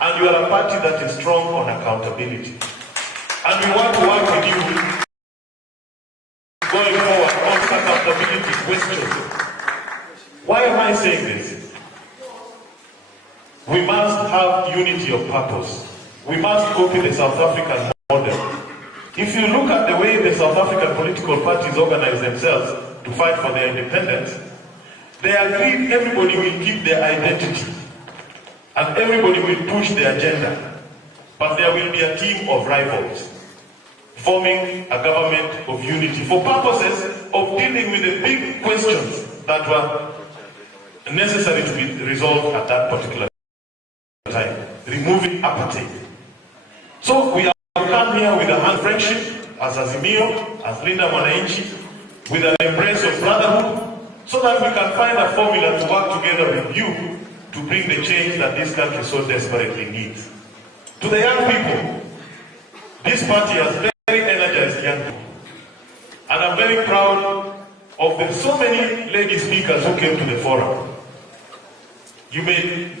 And you are a party that is strong on accountability. And we want to work with you going forward on accountability questions. Why am I saying this? We must have unity of purpose. We must copy the South African model. If you look at the way the South African political parties organize themselves to fight for their independence, they agreed everybody will keep their identity and everybody will push their agenda. But there will be a team of rivals forming a government of unity for purposes of dealing with the big questions that were necessary to be resolved at that particular time, removing apartheid. So we have come here with a hand friendship, as Azimio, as Linda Mwananchi, with an embrace of brotherhood, so that we can find a formula to work together with you to bring the change that this country so desperately needs. To the young people, this party has very energized young people. And I'm very proud of the so many lady speakers who came to the forum. You may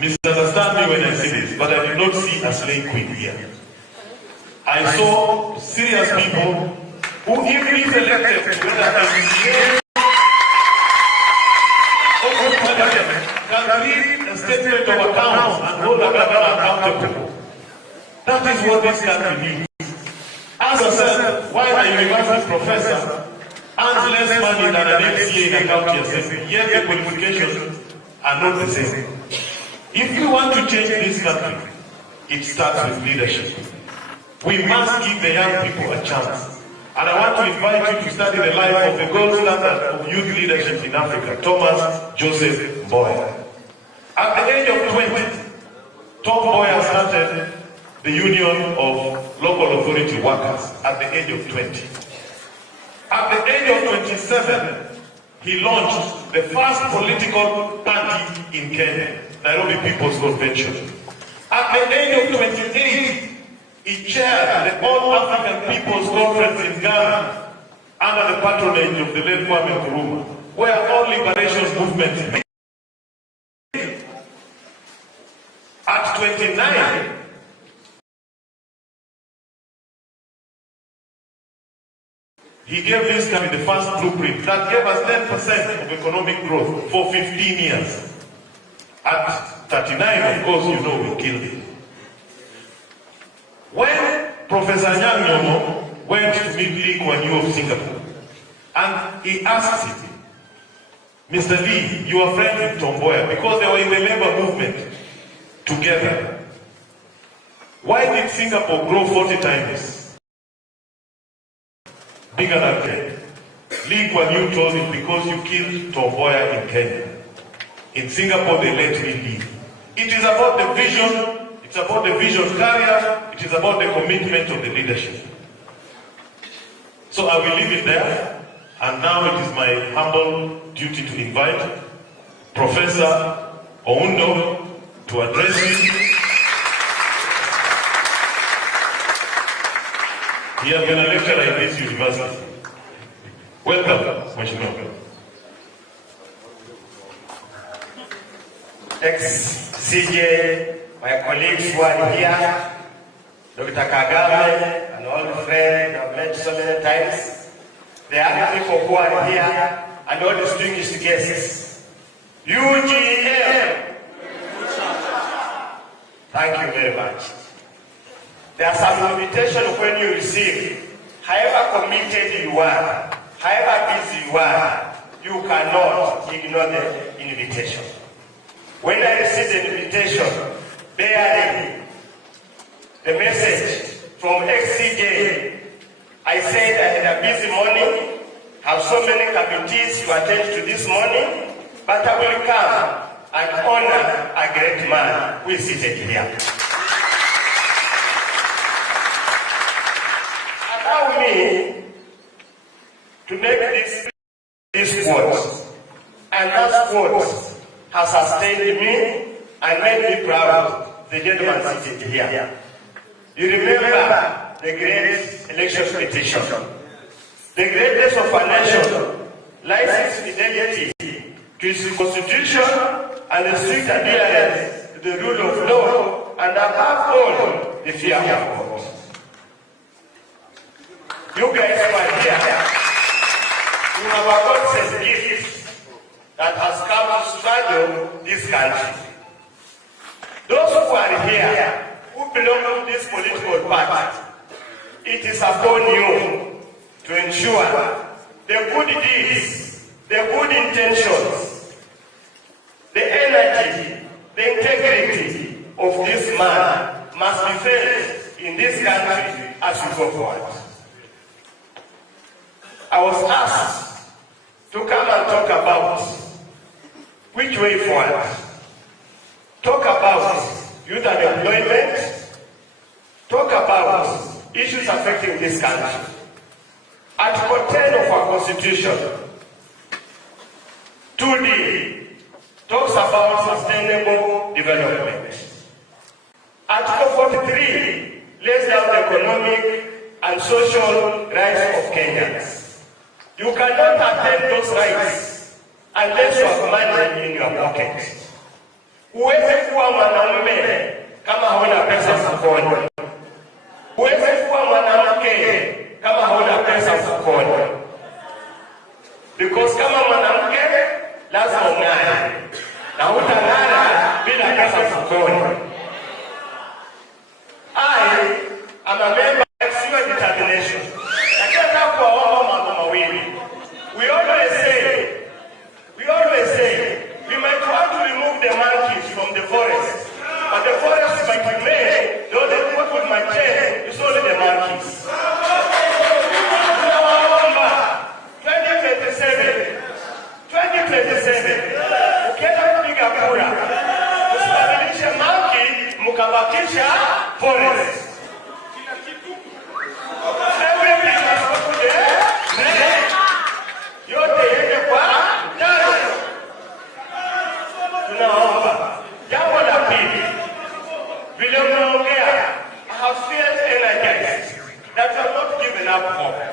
misunderstand me when I say this, but I did not see a slave queen here. I saw serious people who, even if elected, can read a statement of accounts and hold the government accountable. That is what this country needs. Ask yourself, why a university professor earns less money than an MCA in a county assembly, yet the qualifications are not the same. If we want to change this country, it starts with leadership. We must give the young people a chance. And I want to invite you to study the life of the gold standard of youth leadership in Africa, Thomas Joseph Mboya. At the age of 20, Tom Mboya started the Union of Local Authority Workers at the age of 20. At the age of 27, he launched the first political party in Kenya, Nairobi People's Convention. At the age of 28, he chaired the All-African People's Conference in Ghana under the patronage of the late Kwame Nkrumah, where all liberation movements met. At 29, he gave this country the first blueprint that gave us 10% of economic growth for 15 years. At 39, of course, you know we killed it. When Professor Nyang' Nyong'o went to meet Lee Kuan Yew of Singapore, and he asked him, Mr. Lee, you are friends with Tom Mboya because they were in the labor movement together. Why did Singapore grow 40 times bigger than Kenya? Lee Kuan Yew told him, because you killed Tom Mboya in Kenya. In Singapore, they let me leave. It is about the vision. It's about the vision carrier. It is about the commitment of the leadership. So I will leave it there. And now it is my humble duty to invite Professor Oundo to address you. He has been a lecturer in this university. Welcome, Mheshimiwa. Ex-CJ, my colleagues who are here, Dr. Kagame, and all the friends I've met so many times, the other people who are here, and all the distinguished guests. UGM! Thank you very much. There are some invitations when you receive, however committed you are, however busy you are, you cannot ignore the invitation. When I received the invitation, bearing the message from XCJ, I said I had a busy morning, have so many committees to attend to this morning, but I will come and honor a great man who is seated here. Allow me to make this quote, and that quote has sustained me and made me proud, the gentleman seated here. You remember the great election petition. The greatness of a nation lies its fidelity to its constitution and the strict adherence to the rule of law and above all, the fear of God. You guys who are here, you have a God-sent gift that has come to struggle this country. Those who are here, who belong to this political party, it is upon you to ensure the good deeds, the good intentions, the energy, the integrity of this man must be felt in this country as we go forward. I was asked to come and talk about which way forward. Talk about youth unemployment. Talk about issues affecting this country. Article 10 of our Constitution, 2D, talks about sustainable development. Article 43 lays down the economic and social rights of Kenyans. You cannot attain those rights unless you have money in your pocket. Huwezi kuwa mwanamume kama hauna pesa mfukoni. Huwezi kuwa mwanamke kama hauna pesa mfukoni. Because kama mwanamke lazima ung'are, na hutang'ara bila pesa mfukoni. I am a member of your determination. Nataka kuwaomba mambo mawili. We always say, we might want to remove the monkeys from the forest, but the forest might remain. The only what would maintain is only the monkeys. 2027, ukienda kupiga kura, usibadilishe monkey, mukabakisha forest. Yote yende kwa ndani. Tunaomba jambo la pili, vile mnaongea, I have felt energized that you have not given up hope.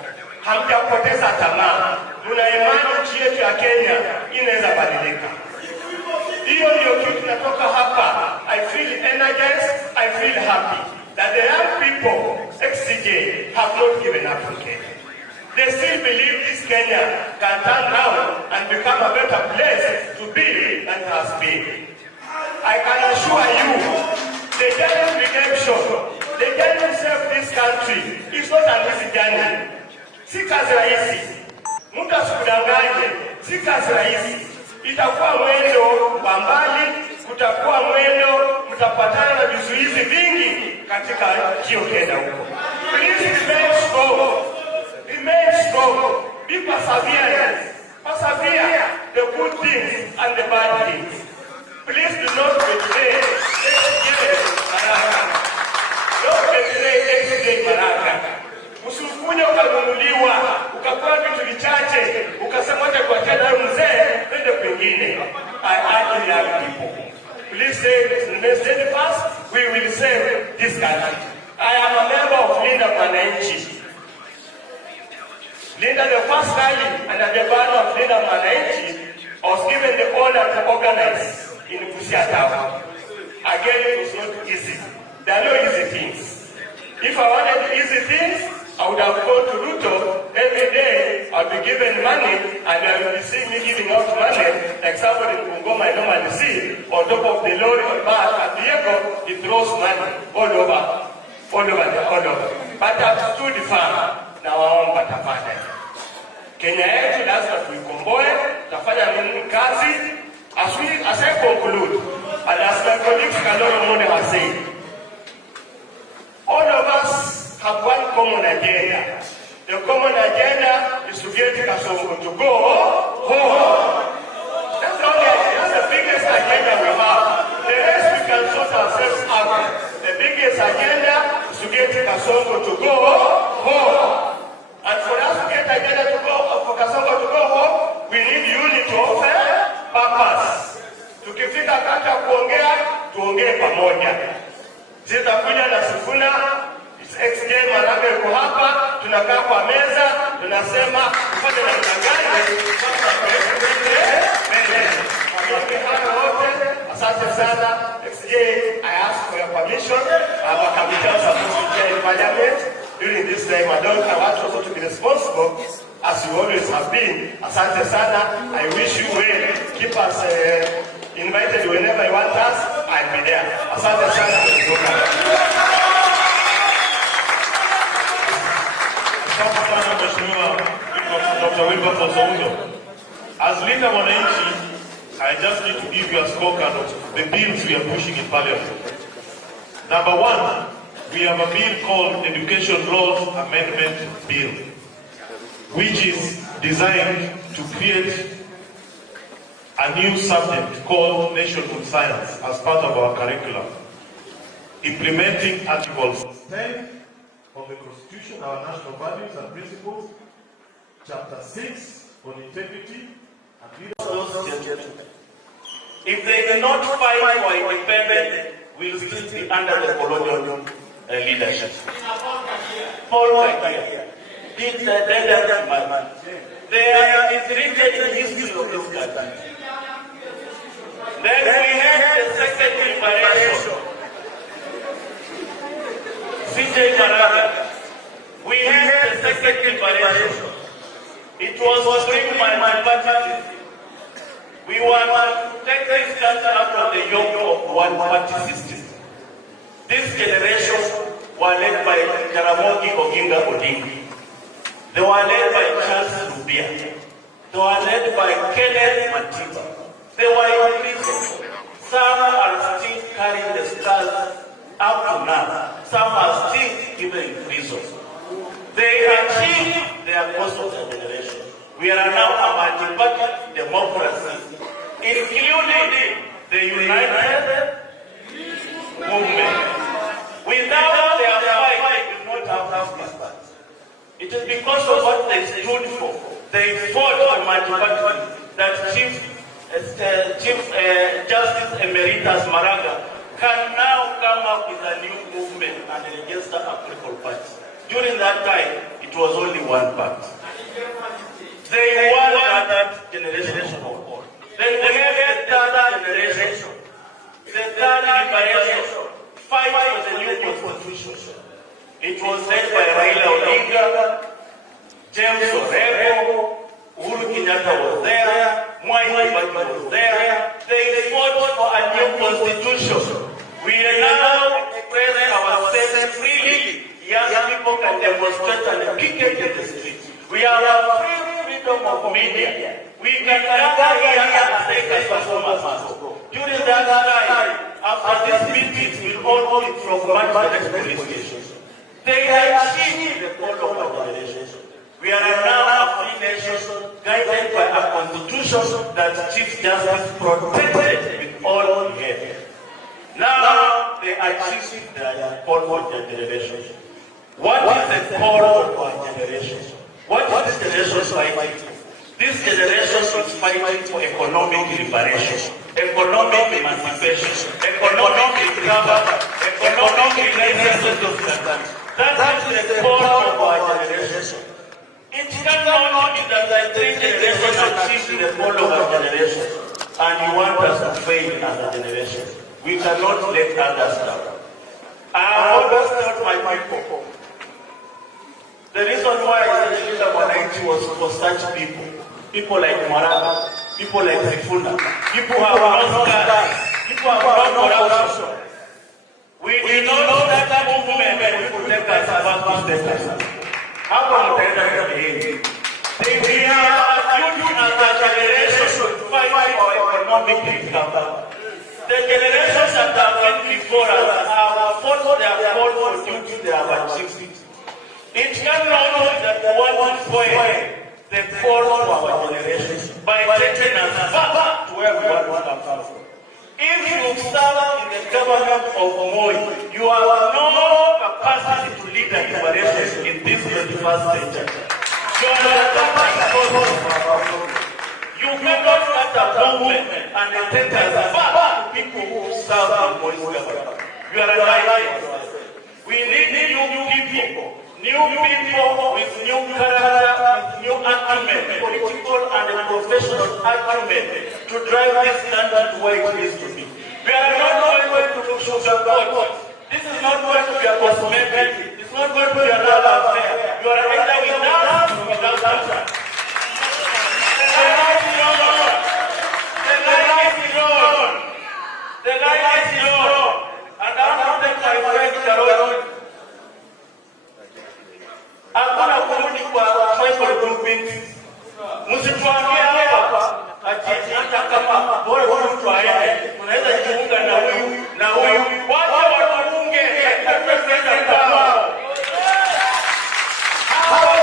Hamjapoteza tamaa. Tuna imani nchi yetu ya Kenya inaweza badilika. Hiyo ndio kitu tunatoka hapa. I feel energized, I feel happy that the young people, XCJ, have not given up on Kenya. They still believe this Kenya can turn around and become a better place to be than it has been. I can assure you, the journey of redemption, the journey to save this country is not an easy journey. Si kazi rahisi. Mtu asikudanganye, si kazi rahisi. Itakuwa mwendo wa mbali, kutakuwa mwendo, mtapatana na vizuizi vingi katika njia ukienda huko. Please remain strong. Remain strong. Be perseverant. Persevere the good things and the bad things. Please do not betray Maraga. Don't betray Maraga. Usifanye ukanunuliwa, ukapewa vitu vichache, ukasema hata kwa tena mzee, nende kwingine. I urge young people. Please stay steadfast. We will save this country. I am a member of Linda Mwananchi. Linda, the first rally and at the banner of Linda Mwananchi, I was given the honor to organize in Busia Town. Again, it was not easy. There are no easy things. If I wanted easy things, I would have gone to Ruto. Every day I'll be given money and I will see me giving out money like somebody in Bungoma I normally see on top of the lorry or back at Diego, he throws money all over. But I've stood firm. Now I want patapata. Kenya yetu lazima tuikomboe, tafanya nini kazi. As I conclude, and as my colleagues Kaloro Mone has said, all of us have one common agenda. The common agenda is to get Kasongo to go home. That's the biggest agenda we have. The rest we can sort ourselves out. The biggest agenda is to get Kasongo to go home. And for us to get agenda to go, for Kasongo to go home, we need unity of purpose. Tukifika kata kuongea, tuongee pamoja. Zitakuja na Sifuna, XJ Maraga yuko hapa, tunakaa kwa meza, tunasema tufanye na mtangani, asante sana. XJ, I ask for your permission during this time. I want also to be responsible as you always have been. Asante sana. I wish you well. Keep us invited whenever you want us. I'll be there. Asante sana. Dr. Wilberforce Oundo. As leader of Wananchi, I just need to give you a scorecard of the bills we are pushing in Parliament. Number one, we have a bill called Education Laws Amendment Bill, which is designed to create a new subject called nationhood science as part of our curriculum, implementing Article 10 of the Constitution, our national values and principles, Chapter 6 on integrity and leadership. If they cannot fight for independence, we will still be under the colonial leadership. Paul Kagame did the man. There is written in history of this country. Then we had the second liberation. CJ Maraga. We had the second liberation. It was during my party. We want to take this country out of the yoke of one-party system. This generation were led by Jaramogi Oginga Odinga. They were led by Charles Rubia. They were led by Kenneth Matiba. They were in prison. Some are still carrying the scars up to now. Some are still even in prison. They achieved their goals of the generation. We are now a multi-party democracy, including the United Movement. Without their fight, we will not have this party. It is because of what they stood for. They fought for multi-party that Chief Justice Emeritus Maraga can now come up with a new movement and register a political party. During that time, it was only one party. They won that generation of all. Then we have the third generation. The third liberation. Fight for the new constitution. It was led by Raila Odinga, James Orengo, Uhuru Kenyatta was there, Mwai Kibaki was there. They fought for a new constitution. We are now expressing ourselves freely. Young people can demonstrate and picket in the streets. We have a freedom of media. We can gather here and take as performers. During that time, after this meeting, we all go from Manchester police station. They achieved the goal of our generation. We are now a free nation guided by a constitution that Chief Justice protected with all he had. Now they achieved their goal of their generation. What is the core of our generation? What is this generation fighting for? This generation is fighting for economic liberation, economic emancipation, economic recovery, economic renaissance of the country. That is the core of our generation. It cannot be that the three generations achieve the goal of our generation, and you want us to fail as a generation. We cannot let others down. I always tell my people, the reason why I said that Wananchi was for such people like Maraga, people like Sifuna, people who have lost cars, people who have lost corruption. We know that movement will take us back to the how come we are acute as a generation fighting for economic recovery. The generations that have been before us have fought their call for duty they have achieved. It cannot be that one spoil the call for our generation by taking us back to where we want to come from. If you serve in the government of Moi, you have no capacity to lead the liberation in this 21st century. You are not capacity. You cannot start a movement and take us back to people who serve in Moi's government. You are a liar. We need new people. New people with new character, with new acumen, political and professional acumen to drive this country to where it needs to be. We are not going to sugarcoat. This is not going to be a cosmetic. This It's not going to be a love affair. You are either with us or without us. The light is on. The light is on. The light is on. And I'll take my friend Carol. Hakuna kurudi kwa tribal groupings. Msituambie hapa ati hata kama bora mtu aende, unaweza jiunga na huyu na huyu. Wacha watuunge represent kwao. Hawa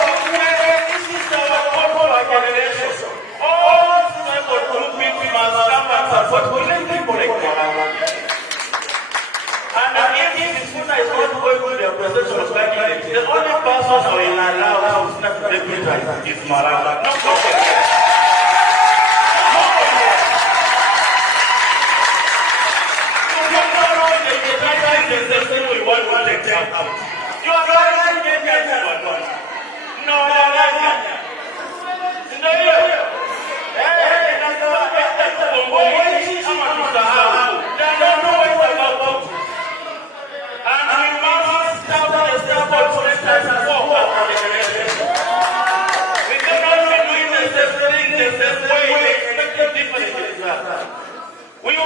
this is our generation. All tribal groupings must come and support people like that. And if Sifuna is not going to the presidential candidate, the only person who will allow to snap the represent is Maraga. No problem. The thing we want to take out. You are right. No,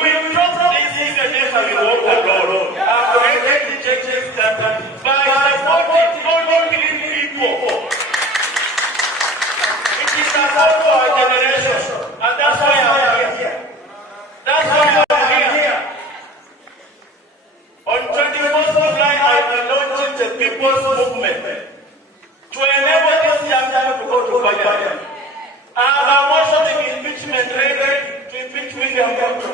we will not this even if we walk alone. Our created changes by supporting only people. It is about our generation, and that's why I'm here. That's why I'm here. On 21st July, I will launch the People's Movement to enable this young man to go to Parliament. I'm also the impeachment ready to impeach William Ruto.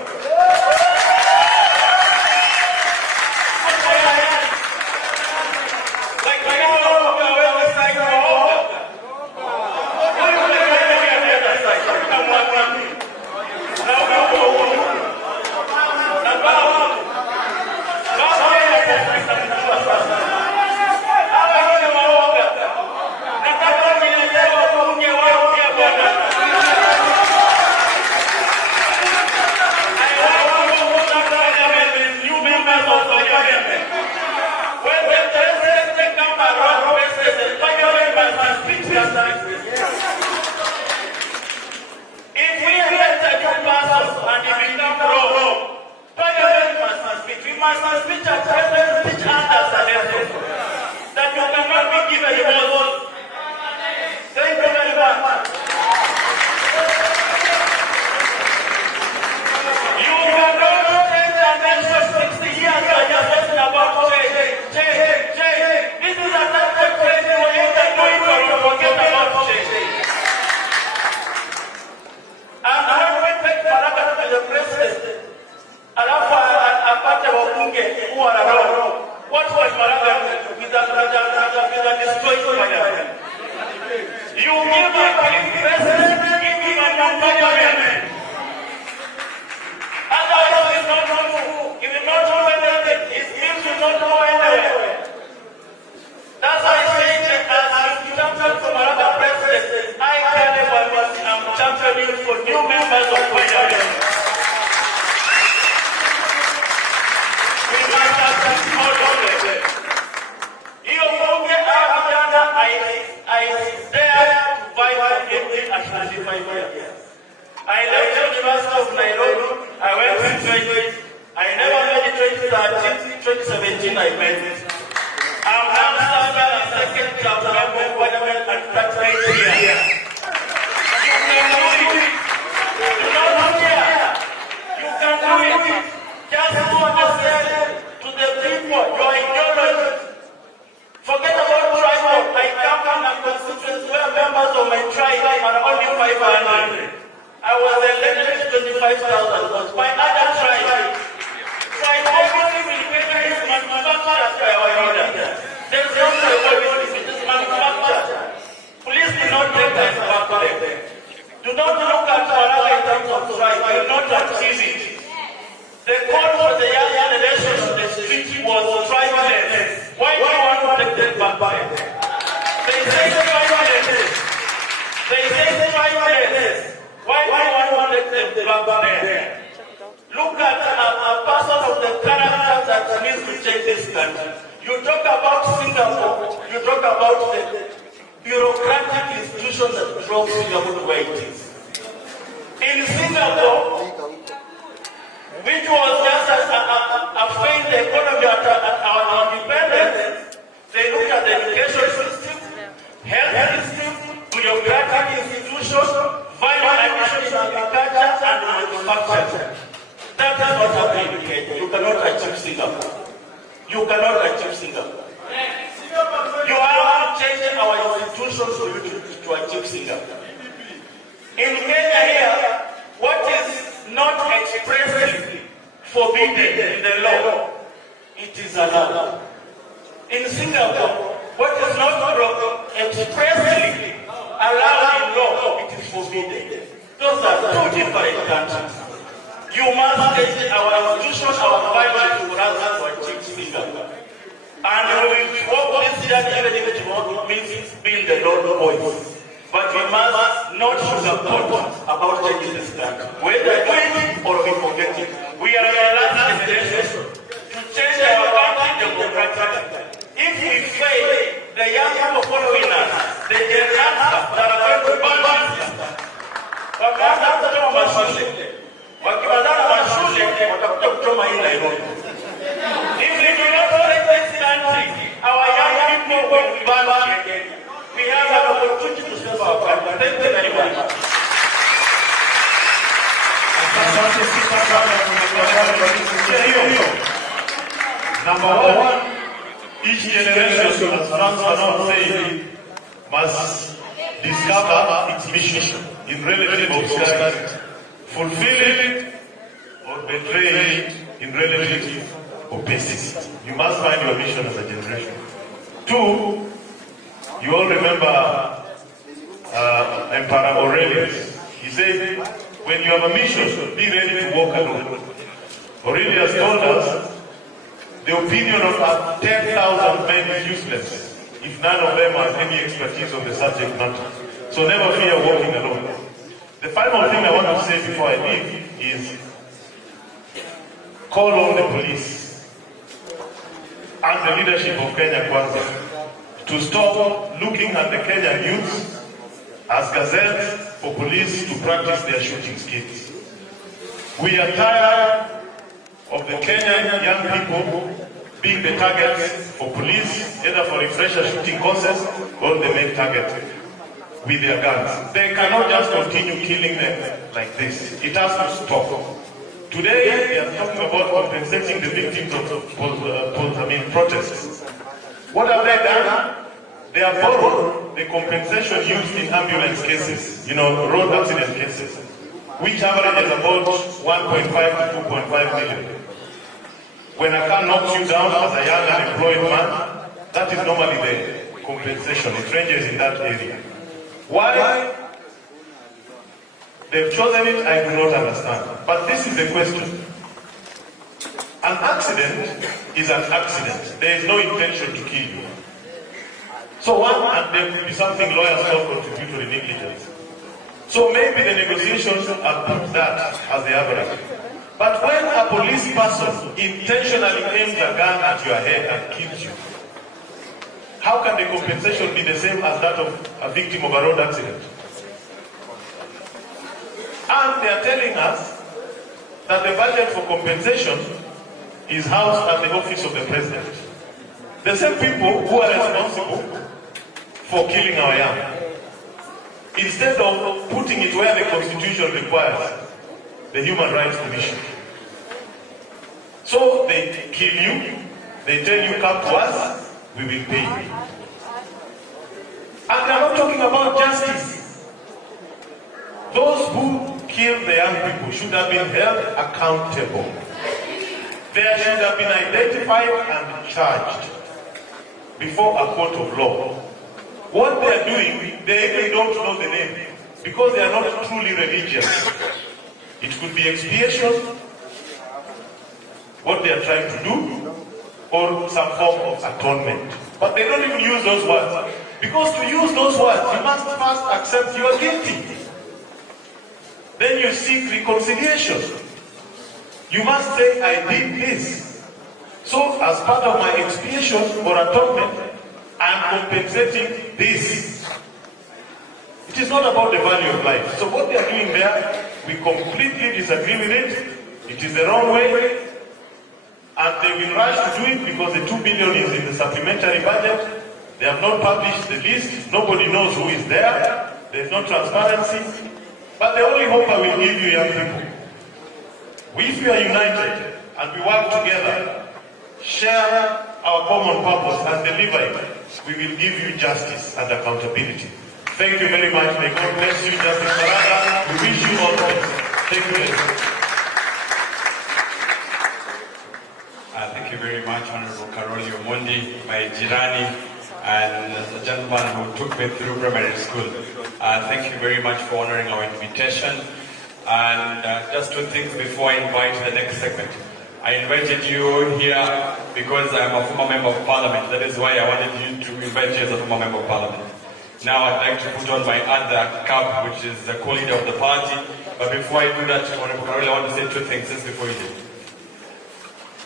What was Maraga with a destroyed Parliament? You give a president, give him a Parliament. Otherwise, he will not move. He will not do anything. His bills will not go anywhere. That's why I say, as you champion for Maraga president, I can never miss. I'm championing for new members of Parliament. We must have some small knowledge. I dare to fight for 18 and 25 years. I left the University of Nairobi. I went to graduate. I never made it 2013, 2017 I made it. I'm now standing as second club member of Parliament at 38 years. You can do it. You don't know here. You can do it. Just to understand to the people your ideology. Forget about tribal. I come from a constituency where members of my tribe are only 500. I was elected 25,000, but my other tribe, tribalism is manufactured by our leaders. There's no tribalism, it is manufactured. Please do not take us back there. Do not look at Maraga in terms of tribe, you will not achieve it. The call for the young generation on the street was tribeless. Why do you want to take them back there? They say tribeless. They say tribeless. Why do you want to take them back there? Look at a person of the character that needs to change this country. You talk about Singapore. about the bureaucratic institutions that drove Singapore to where it is. In Singapore, which was just a failed economy at our independence, they looked at the education system, health system, bureaucratic institutions, value addition in agriculture and manufacturing. That is what happened in Kenya. You cannot achieve Singapore. You cannot achieve Singapore. You have to change our institutions for you to achieve Singapore. In Kenya here, what is not expressly forbidden in the law, it is allowed. In Singapore, what is not expressly allowed in law, it is forbidden. Those are two different countries. You must change our institutions, our values for us to achieve Singapore. And we will work this year, even if it means being the Lord voice. But we must not sugarcoat about changing this country. Whether we do it or we forget it. We are the last generation to change our country democratically. If we fail, the young people following us, the generators that are going to burn this system, wakaanza kutoa mashule, wakimalizana mashule watakuja kuchoma hii Nairobi. If we do not take this country, our young people will burn it again. We have an opportunity to serve our country. Thank you very much. Number one, each generation, as Franz Fanon said, must discover its mission in relative obscurity, fulfill it or betray it in relative opacity. You must find your mission as a generation. Two, you all remember Emperor Aurelius. He said, when you have a mission, be ready to walk alone. Aurelius told us, the opinion of 10,000 men is useless if none of them has any expertise on the subject matter. So never fear walking alone. The final thing I want to say before I leave is, call on the police and the leadership of Kenya Kwanza to stop looking at the Kenyan youths as gazelles for police to practice their shooting skills. We are tired of the Kenyan young people being the targets for police, either for refresher shooting courses or the main target with their guns. They cannot just continue killing them like this. It has to stop. Today, they are talking about compensating the victims of protests. What have they done? They have borrowed the compensation used in ambulance cases, road accident cases, which averages about 1.5 to 2.5 million. When a car knocks you down as a young unemployed man, that is normally the compensation. It ranges in that area. Why they've chosen it, I do not understand. But this is the question. An accident is an accident. There is no intention to kill you. So and there will be something lawyers call contributory negligence. So maybe the negotiations are put that as the average. But when a police person intentionally aims a gun at your head and kills you, how can the compensation be the same as that of a victim of a road accident? And they are telling us that the budget for compensation is housed at the office of the president. The same people who are responsible for killing our young, instead of putting it where the Constitution requires, the Human Rights Commission. So they kill you, they tell you come to us, we will pay you. And they are not talking about justice. Those who killed the young people should have been held accountable. They should have been identified and charged before a court of law. What they are doing, they don't know the name because they are not truly religious. It could be expiation, what they are trying to do, or some form of atonement. But they don't even use those words. Because to use those words, you must first accept you are guilty. Then you seek reconciliation. You must say, I did this. So as part of my expiation or atonement, I and compensating this. It is not about the value of life. So what they are doing there, we completely disagree with it. It is the wrong way. And they will rush to do it because the 2 billion is in the supplementary budget. They have not published the list. Nobody knows who is there. There is no transparency. But the only hope I will give you, young people, if we are united and we work together, share our common purpose and deliver it, we will give you justice and accountability. Thank you very much. May God bless you, Justice Maraga. We wish you all the best. Thank you very much. Thank you very much, Honorable Karoli Omondi, my Jirani, and the gentleman who took me through primary school. Thank you very much for honoring our invitation. And just two things before I invite the next segment. I invited you here because I'm a former member of parliament. That is why I wanted you to invite you as a former member of parliament. Now I'd like to put on my other cap, which is the co-leader of the party. But before I do that, Honorable Karoli, I want to say two things just before you do.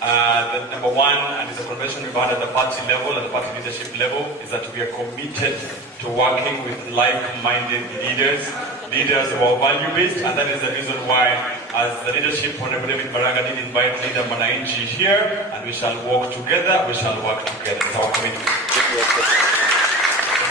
The number one, and it's a convention we've had at the party level, at the party leadership level, is that we are committed to working with like-minded leaders who are value-based, and that is the reason why, as the leadership, Honorable David Maraga did invite Leader Mwananchi here, and we shall work together, It's our commitment.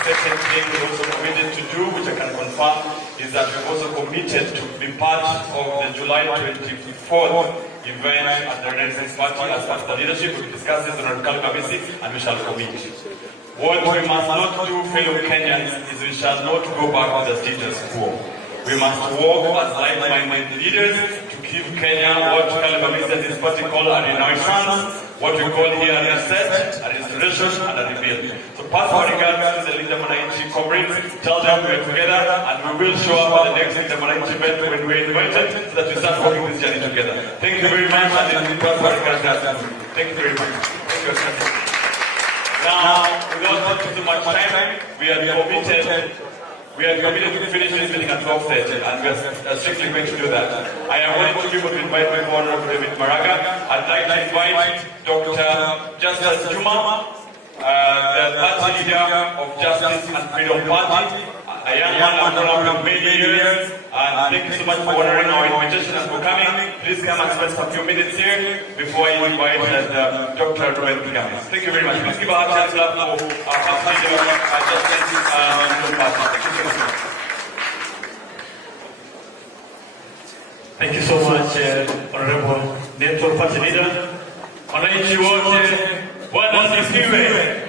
The second thing we're also committed to do, which I can confirm, is that we're also committed to be part of the July 24th event at the Renaissance Party as part of the leadership. We discussed this on Kalkamisi, and we shall commit. What we must not do, fellow Kenyans, is we shall not go back to the status quo. We must work as like-minded leaders to give Kenya what Kalkamisi and this party call a renaissance, what we call here a reset, a restoration, and a rebuild. So pass our regards to the Leader Mwananchi comrades, tell them we're together, and we will show up at the next Leader Mwananchi event when we're invited, so that we start working this journey together. Thank you very much, and pass our regards. Thank you very much. Thank you. Now, without taking too much time, we are committed to finish this meeting at 12:30, and we are strictly going to do that. I am going to give to invite my Honorable David Maraga. I'd like to invite Dr. Justice Juma, the party leader of Justice and Freedom Party, a young man I've known for many years, and thank you so much for honoring our invitation and for coming. Please come and spend a few minutes here before I invite Dr. Ruben Kigamis. Thank you very much. Please give a hand clap for our party leader, Justice and Freedom Party. Thank you so much, Honorable Network Party Leader. Wananchi wote, Bwana asifiwe.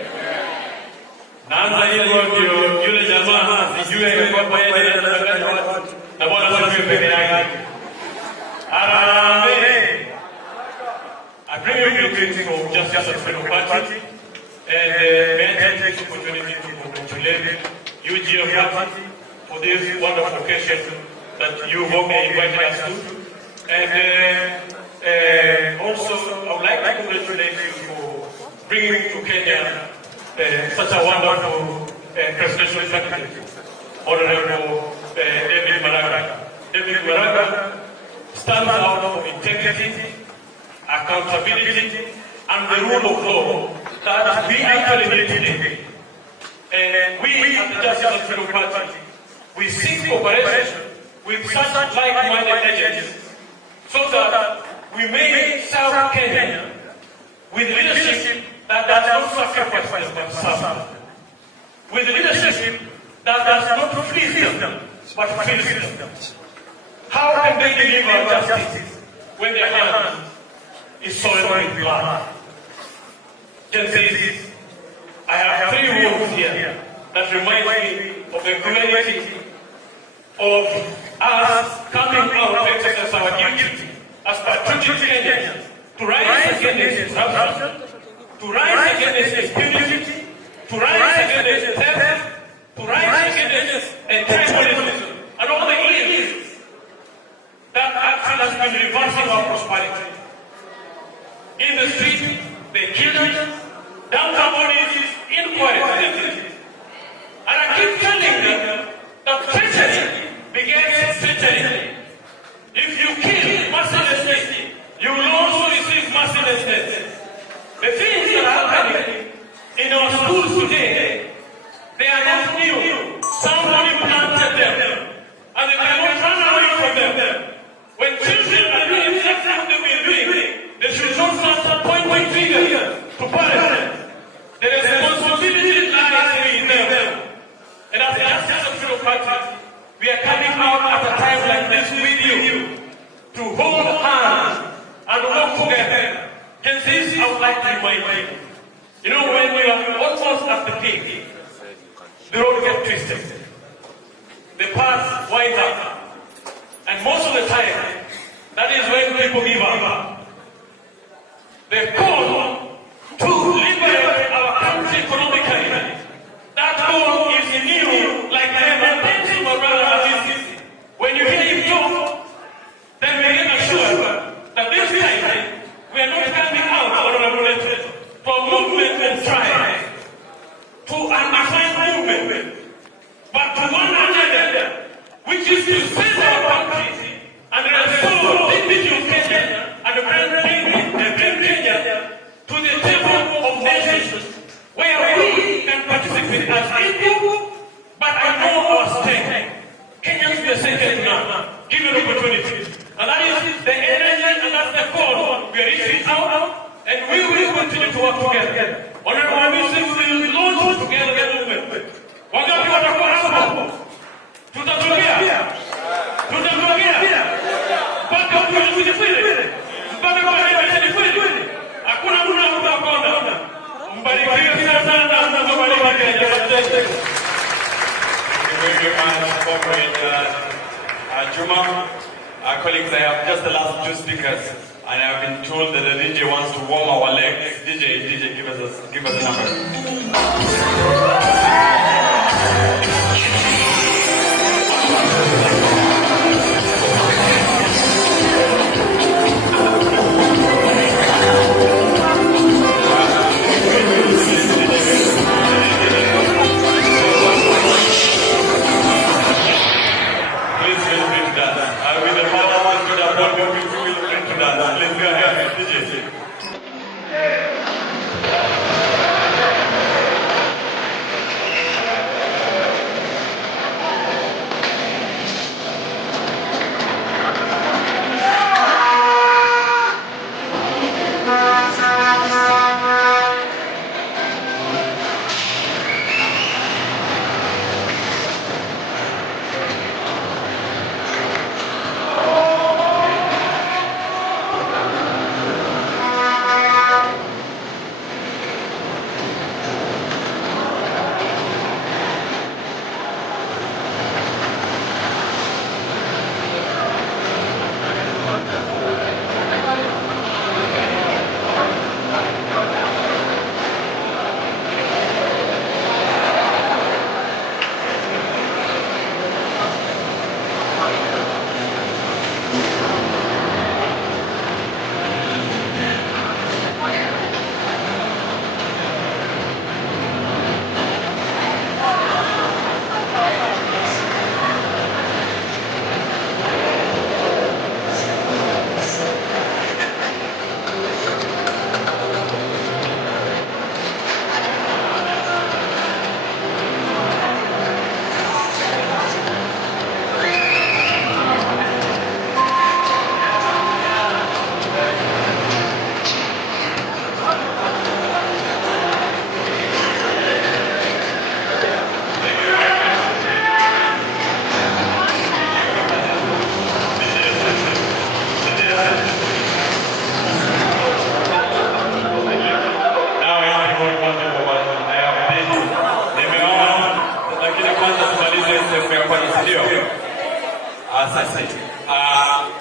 Naanza hivyo ndio yule jamaa asijue kwamba yeye anadanganya watu na Bwana asifiwe peke yake. Amen. I bring you greetings from Justice and Freedom Party, and may I take this opportunity to congratulate you, GF Party, for this wonderful occasion that you have invited us to. And also, I would like to congratulate you for bringing to Kenya such a wonderful presidential candidate, Honorable David Maraga. David Maraga stands out for integrity, accountability, and the rule of law that we actually need today. And we at the Justice and Freedom Party, we seek cooperation with such like-minded agencies so that we may serve Kenya with leadership that does not sacrifice themselves, with leadership that does not please them, but please them. How can they deliver justice when their hand is soiled with blood? Gentlemen, I have three words here that remind me of the clarity of us coming out to exercise our duty as patriotic Kenyans to rise against corruption, to rise against impunity, to rise against theft, to rise against tribalism, and all the ills that actually has been reversing our prosperity. In the street, they kill us, downtown communities, inequality. And I keep telling them that treachery begins treachery. If you kill mercilessly, you will also receive mercilessness. The things that are happening in our schools today come at a time like this with you to hold hands and work together. And this I would like to remind you. You know, when you are almost at the peak, the road gets twisted. The path winds up. And most of the time, that is when people give up. The call to liberate our country economically, that call is new, like never been my brother Aziz. When you hear him talk, then we get assured that this time we are not coming out for movement and strive, to an assigned movement, but to one another, which is to save our country and restore dignity of Kenya and bring Kenya to the table of nations where we can participate as equal, but I know our stake. Kenyans we are second to none. Give an opportunity. And that is the energy and that's the call. We are reaching out and we will continue to work together. Honorable Minister, we will launch together the movement. Wangapi watakuwa hapo? Tutatokea. Mpaka kujifile. Mpaka kujifile. Hakuna mtu anakona. Mbarikiwe sana na mbariki Kenya. Thank you very much, Comrade Juma. Colleagues, I have just the last two speakers, and I have been told that the DJ wants to warm our legs. DJ, give us a number.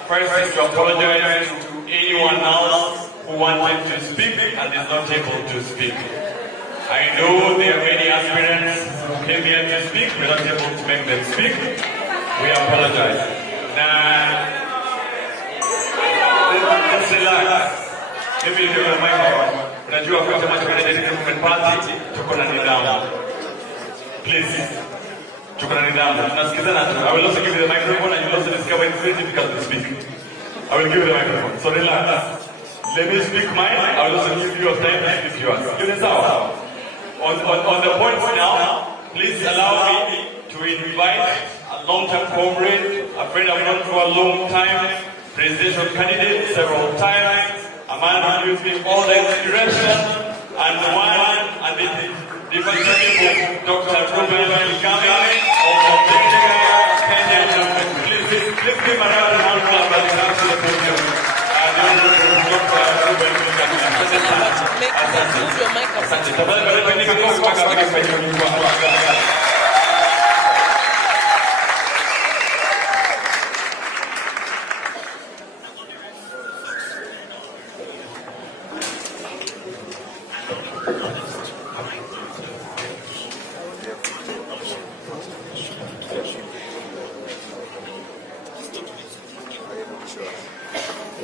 First is to apologize to anyone else who wanted to speak and is not able to speak. I know there are many aspirants who came here to speak, we're not able to make them speak. We apologize. Now, let's relax. Let me give you a microphone. Unajua kwa chama cha Democratic Party tuko na nidhamu. Please. Tuko na nidhamu. Tunasikizana tu. I will also give you the microphone and you will also discover it's very difficult to speak. I will give you the microphone. So relax. Let me speak mine. I will also give you a time to speak yours. On the points now, please allow me to invite a long-term comrade, a friend I've known for a long time, presidential candidate several times, a man who gives me all the inspiration, and the one and the people, Dr. Ruben Kigame of the Kenya. Please Asante sana. Asante. Tafadhali kwenye makofi mpaka kwenye jukwaa.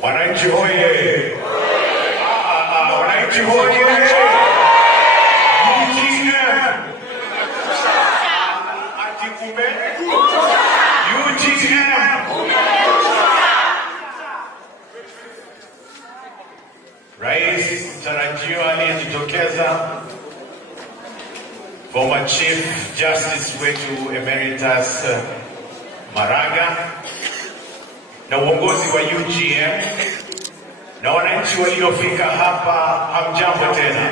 Wananchi hoye! Wananchi hoye! UGM! Atikume! UGM! Rais mtarajiwa aliyejitokeza, former Chief Justice wetu Emeritus Maraga, na uongozi wa UGM na wananchi waliofika hapa, hamjambo tena.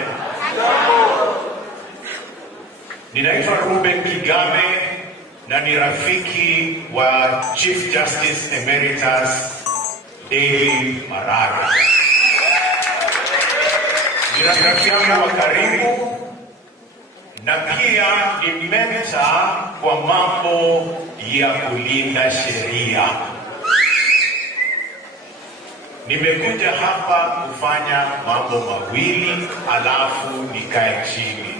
Ninaitwa Ruben Kigame na ni rafiki wa Chief Justice Emeritus Maraga. Ni rafiki yangu wa karibu na pia ni mentor kwa mambo ya kulinda sheria. Nimekuja hapa kufanya mambo mawili alafu nikae chini.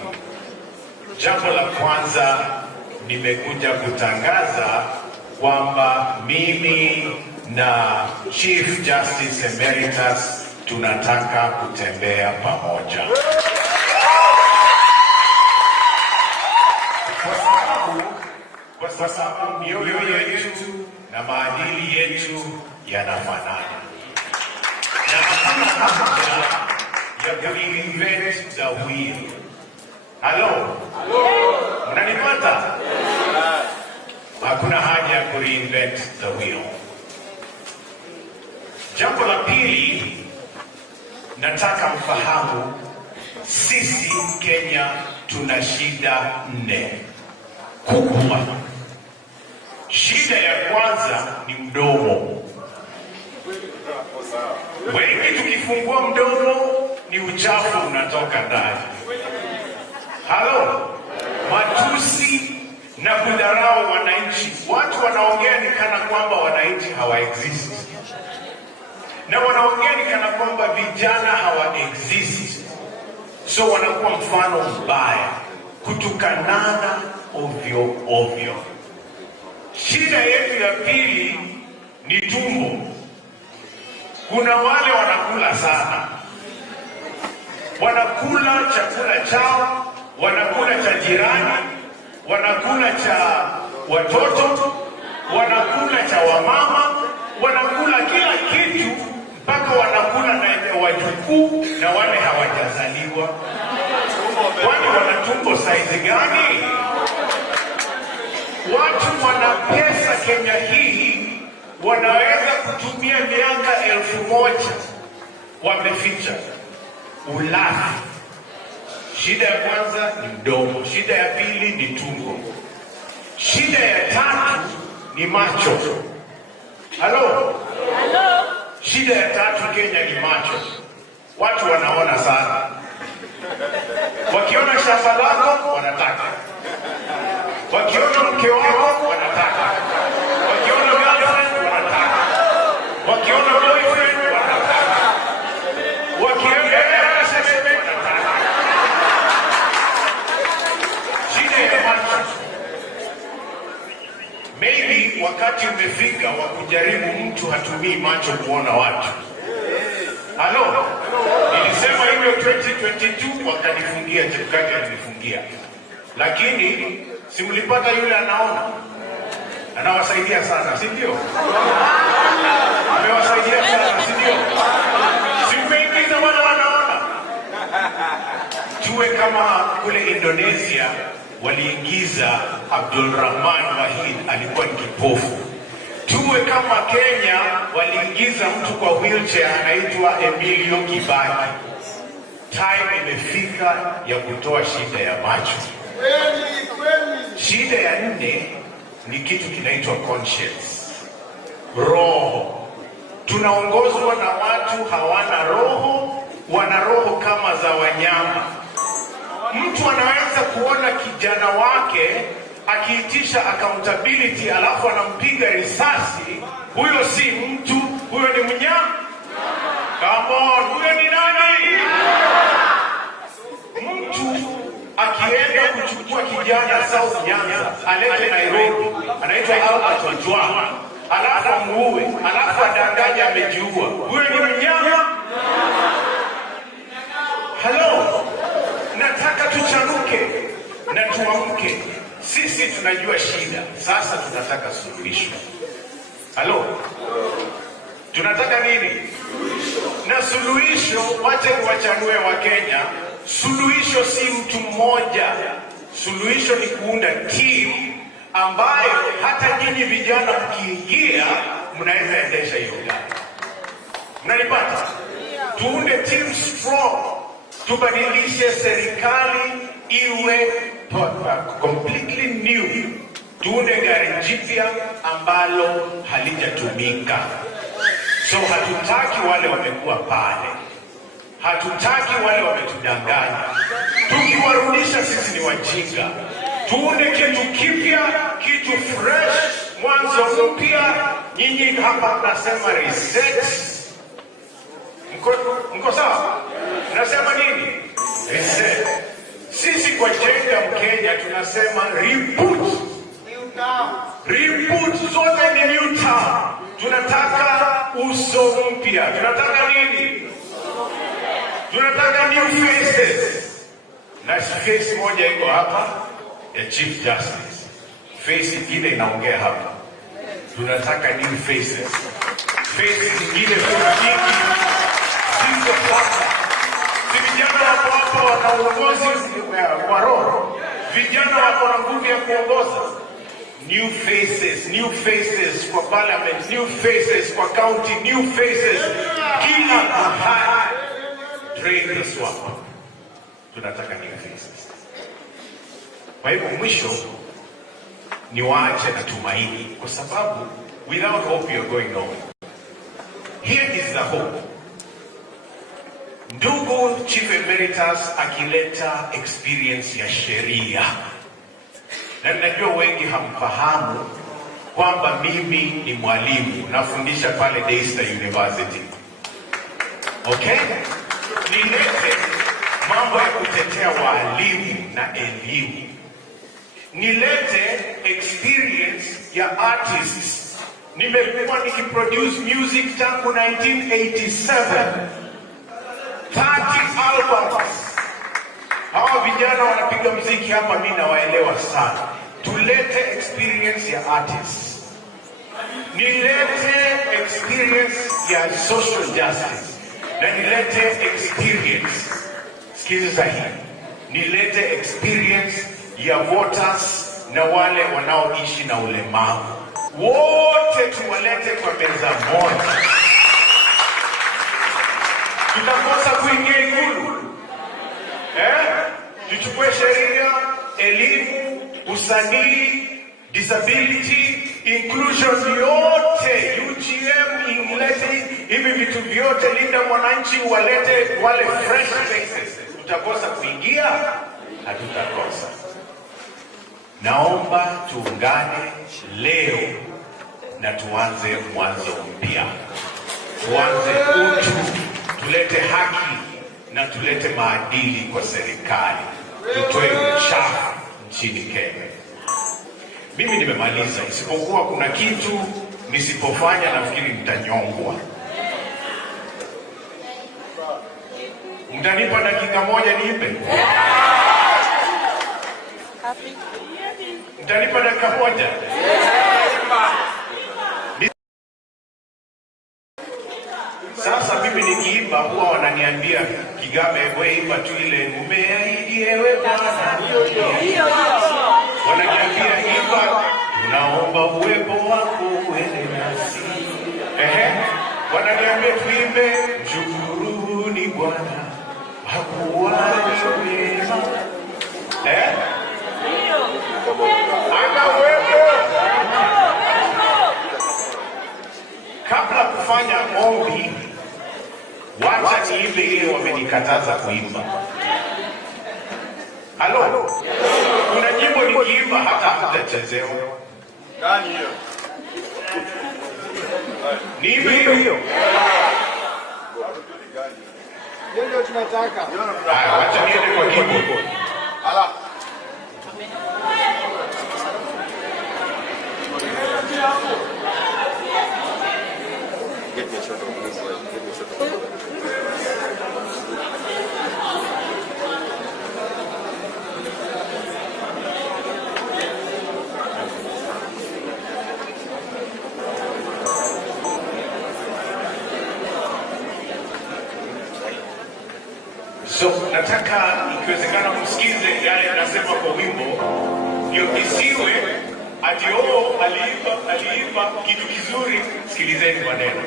Jambo la kwanza, nimekuja kutangaza kwamba mimi na Chief Justice Emeritus tunataka kutembea pamoja. Kwa sababu mioyo yetu na maadili yetu yanafanana. Na hakuna haja ya kuinvent the wheel. Halo? Mnanipata? Hakuna haja ya kureinvent the wheel. Jambo la pili, nataka mfahamu sisi Kenya tuna shida 4 kubwa. Shida ya kwanza ni mdomo. Wengi tukifungua mdomo ni uchafu unatoka ndani. Halo? Matusi na kudharau wananchi. Watu wanaongea ni kana kwamba wananchi hawaexist. Na wanaongea ni kana kwamba vijana hawaexist. So wanakuwa mfano mbaya, kutukanana ovyo ovyo. Shida yetu ya pili ni tumbo. Kuna wale wanakula sana. Wanakula chakula chao, wanakula cha jirani, wanakula cha watoto, wanakula cha wamama, wanakula kila kitu mpaka wanakula na wajukuu na wale hawajazaliwa. Kwani wana tumbo saizi gani? Watu wana pesa Kenya hii, wanaweza kutumia miaka 1000 wameficha ulafi. Shida ya kwanza ni mdomo, shida ya pili ni tumbo, shida ya tatu ni macho. Halo? Shida ya tatu Kenya ni macho. Watu wanaona sana. Wakiona shamba lako wanataka. Wakiona mke wako wanataka. Wakiona girlfriend wanataka. Wakiona boyfriend wanataka. Wakiona sasa wanataka. Shida ya macho. Maybe wakati umefika wa kujaribu mtu hatumii macho kuona watu. Halo? Nilisema hivyo 2022 wakanifungia, Chebukati alinifungia. Lakini si mlipata yule anaona? Anawasaidia sana, si ndio? Amewasaidia sana, si ndio? Si umeingiza wale wanaona? Tuwe kama kule Indonesia waliingiza Abdulrahman Wahid, alikuwa ni kipofu. Tuwe kama Kenya waliingiza mtu kwa wheelchair anaitwa Emilio Kibaki. Time imefika ya kutoa shida ya macho. Shida ya 4 ni kitu kinaitwa conscience. Roho. Tunaongozwa na watu hawana roho wana roho kama za wanyama. Mtu anaweza kuona kijana wake akiitisha accountability alafu anampiga risasi. Huyo si mtu, huyo ni mnyama. Come on, huyo ni nani? Mtu akienda kuchukua kijana South Nyanza alete Nairobi, anaitwa Albert Ojwang, alafu amuue, alafu adanganye amejiua, huyo ni mnyama? Hello, nataka tuchanuke na tuamke. Sisi tunajua shida, sasa tunataka suluhisho. Hello, tunataka nini? Na suluhisho, wacha niwachanue wa Kenya. Suluhisho si mtu mmoja. Suluhisho ni kuunda team ambayo hata nyinyi vijana mkiingia mnaweza endesha hiyo gari. Mnanipata? Tuunde team strong, tubadilishe serikali iwe completely new. Tuunde gari jipya ambalo halijatumika. So hatutaki wale wamekuwa pale. Hatutaki wale wametudanganya. Tukiwarudisha sisi ni wajinga. Tuunde kitu kipya, kitu fresh, mwanzo mpya. Nyinyi hapa mnasema reset. Mko sawa? Nasema nini? Reset. Sisi kwa Jenga Mkenya tunasema reboot. Reboot, zote ni new town. Tunataka uso mpya. Tunataka nini? Tunataka new faces. Na face moja iko hapa ya Chief Justice. Face ingine inaongea hapa. Tunataka new faces. Faces ingine nyingi ziko hapa. Si vijana wako hapa wana uongozi wa roho. Vijana wako na nguvu ya kuongoza. New faces kwa parliament, new faces kwa county, new faces kila mahali. Drain the swamp. Tunataka new faces. Kwa hivyo mwisho ni waache na tumaini, kwa sababu without hope you're going nowhere. Here is the hope. Ndugu Chief Emeritus akileta experience ya sheria. Na najua wengi hamfahamu kwamba mimi ni mwalimu, nafundisha pale Daystar University. Okay? Nilete mambo ya kutetea walimu na elimu. Nilete experience ya artists. Nimekuwa nikiproduce music tangu 1987. 30 albums. Hawa vijana wanapiga muziki hapa, mimi nawaelewa sana. Tulete experience ya artists. Nilete experience ya social justice. Na nilete experience, sikiza hii, nilete experience ya voters na wale wanaoishi na ulemavu. Wote tuwalete kwa meza moja. Tutakosa kuingia Ikulu. Tuchukue sheria, elimu, usanii, disability, inclusion yote, UGM, inglesi, hivi vitu vyote, linda mwananchi, walete wale fresh faces. Tutakosa kuingia? Hatutakosa. Naomba tuungane leo na tuanze mwanzo mpya. Tuanze utu, tulete haki na tulete maadili kwa serikali. Tutoe uchafu nchini Kenya. Mimi nimemaliza, isipokuwa kuna kitu nisipofanya nafikiri mtanyongwa. Mtanipa dakika moja niipe? Mtanipa dakika moja? Sasa mimi nikiimba huwa wananiambia Kigame, wewe imba tu ile umeahidi ewe Bwana. Wananiambia imba, tunaomba uwepo wako uende nasi. Wananiambia tuimbe, mshukuruni Bwana hakuwa wema. Ana uwepo. Kabla kufanya ombi, wacha niimbe ile wameni walinikataza kuimba. Halo, kuna nyimbo nikiimba hata hamtachezewa. Gani hiyo? Ni hiyo. Ndio tunataka. Wacha niende kwa keyboard. Ala. Get me a shot of this. Get me a shot of this. So nataka ikiwezekana msikize yale anasema kwa wimbo, ndio isiwe ati aliimba kitu kizuri. Sikilizeni maneno.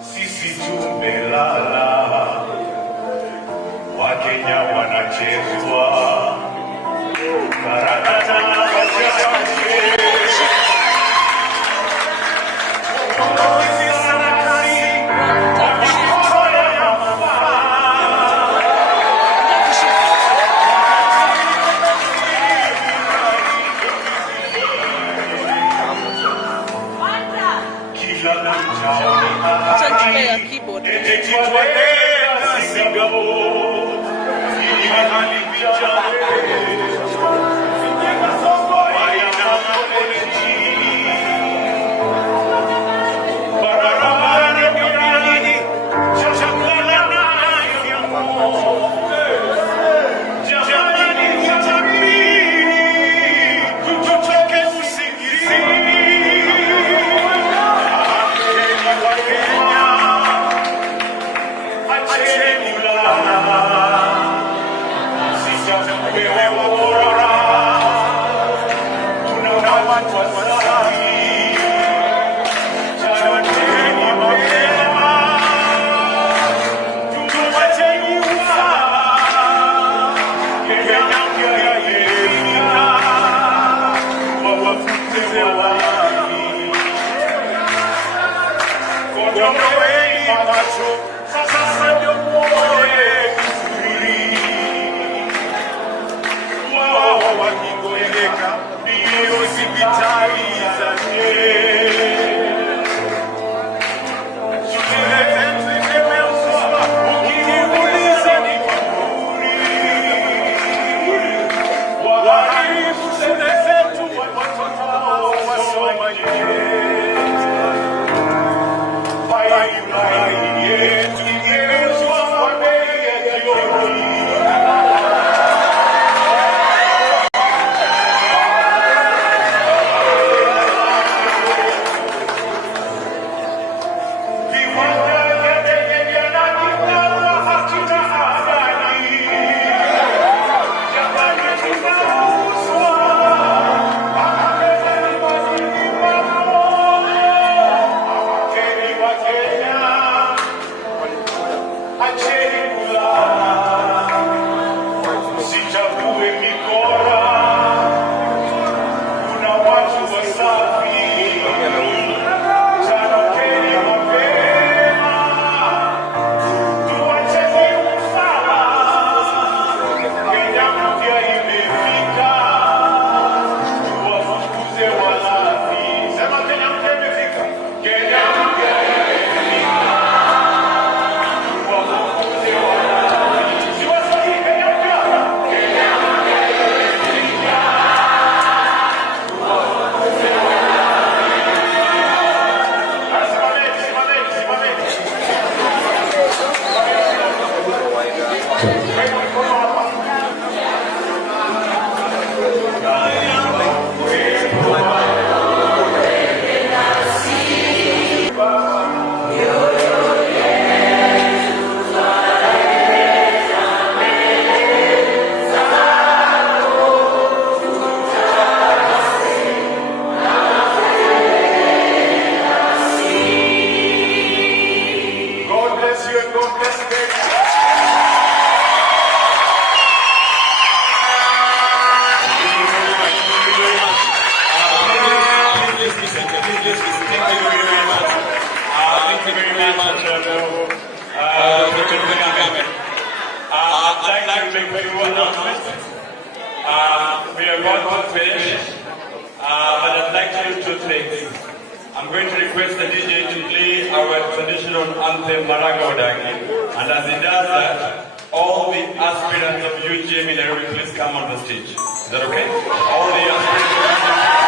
Sisi tumelala, Wakenya wanachezwa keyboard. much, I'd like to make two announcements. We are about to finish, but I'd like to do two things. I'm going to request the DJ to play our traditional anthem, Maraga. And as he does that, all the aspirants of UGM in Nairobi, please come on the stage. Is that okay? All the aspirants of UGM.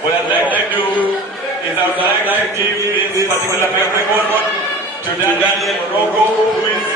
What I'd like to do is I would like to give this particular microphone to Daniel Maraga, who is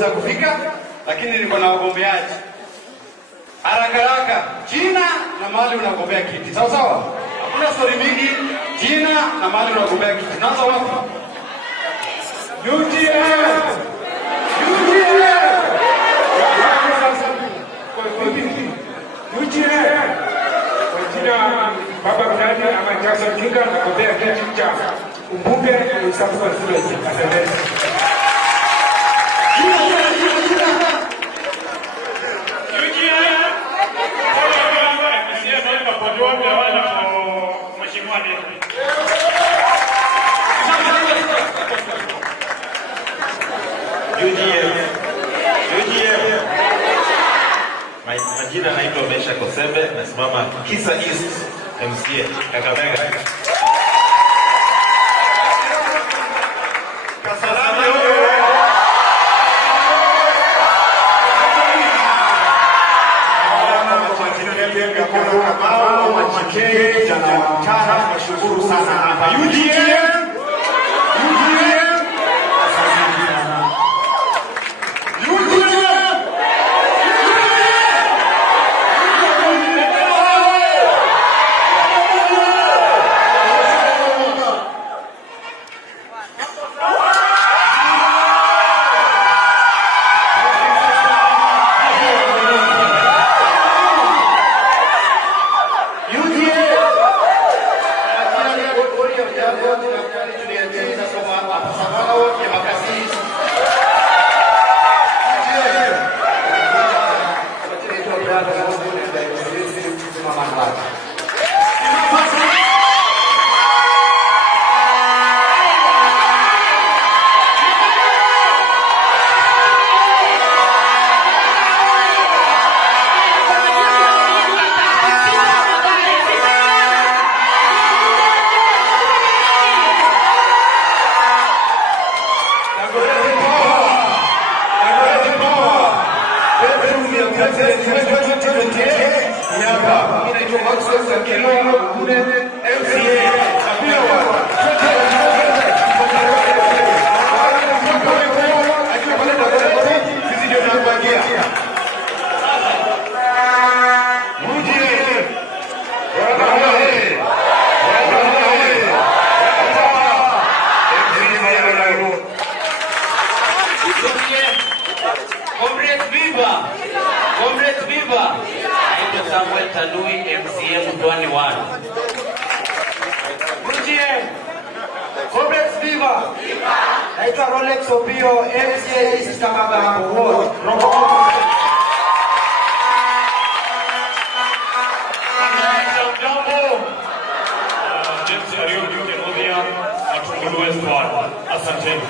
kuweza kufika, lakini niko na wagombeaji. Haraka jina na mahali unagombea kiti. Sawa sawa? Hakuna story mingi, jina na mahali unagombea kiti. Tunaanza wapi? UGM. Kwa jina Baba Mnadi ama Jackson Kinga nagombea kiti cha ubunge na usafi wa Sulusi. Asante. Majina naitwa Mesha Kosebe, nasimama Kisa East MCA Kakamega. Nashukuru sana hapa UGM. Comrades Viva. Naitwa Samuel Talui, MCM Mtwani 1. UGM. Comrades Viva. Naitwa Rolex Opio, MCA East Kakamega Ward. Asante.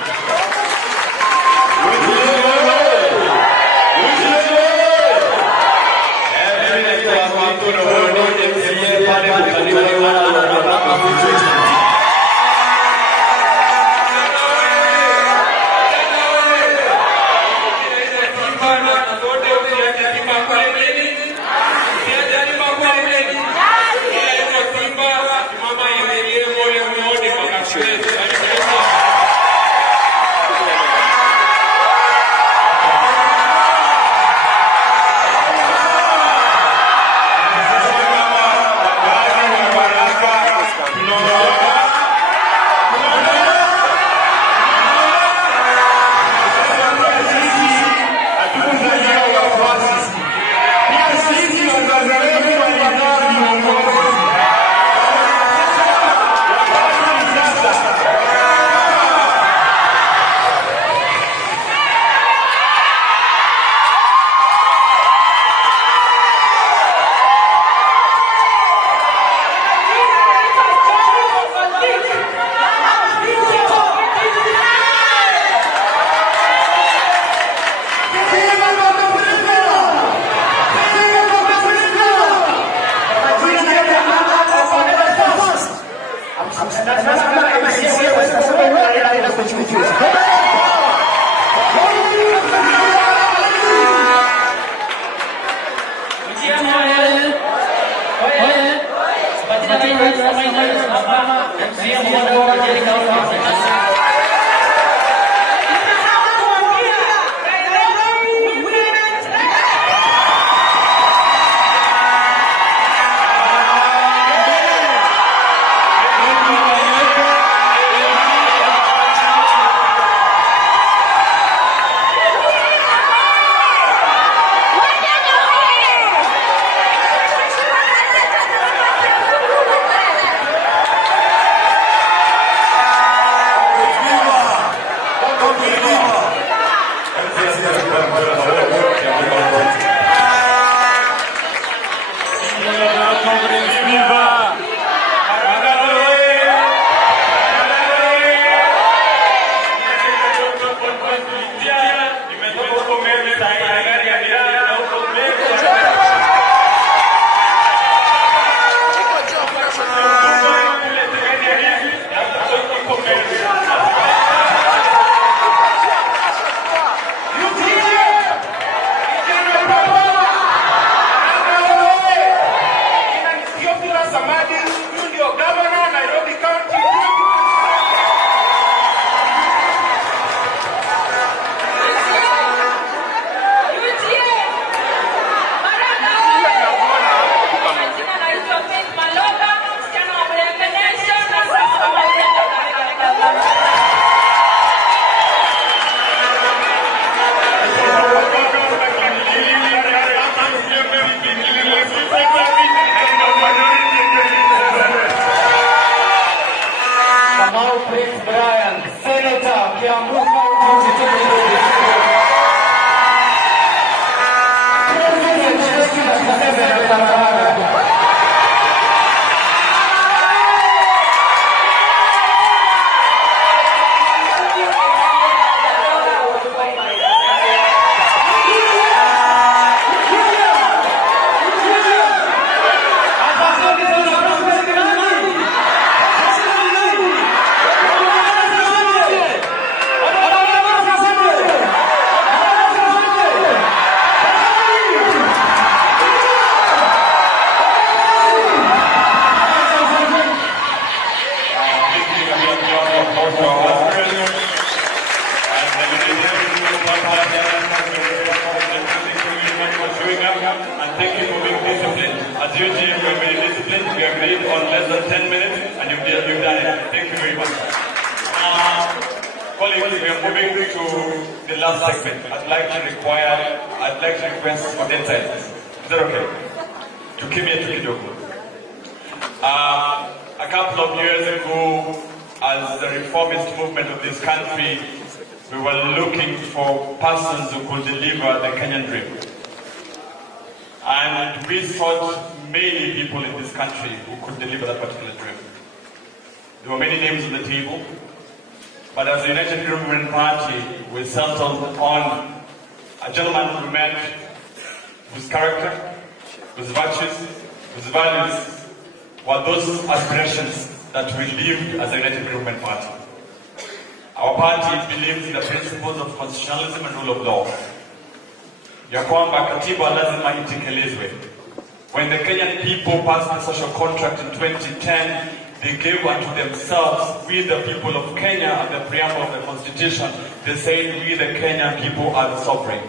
When the Kenyan people passed the social contract in 2010, they gave unto themselves, we the people of Kenya, at the preamble of the constitution, they said, we the Kenyan people are the sovereign.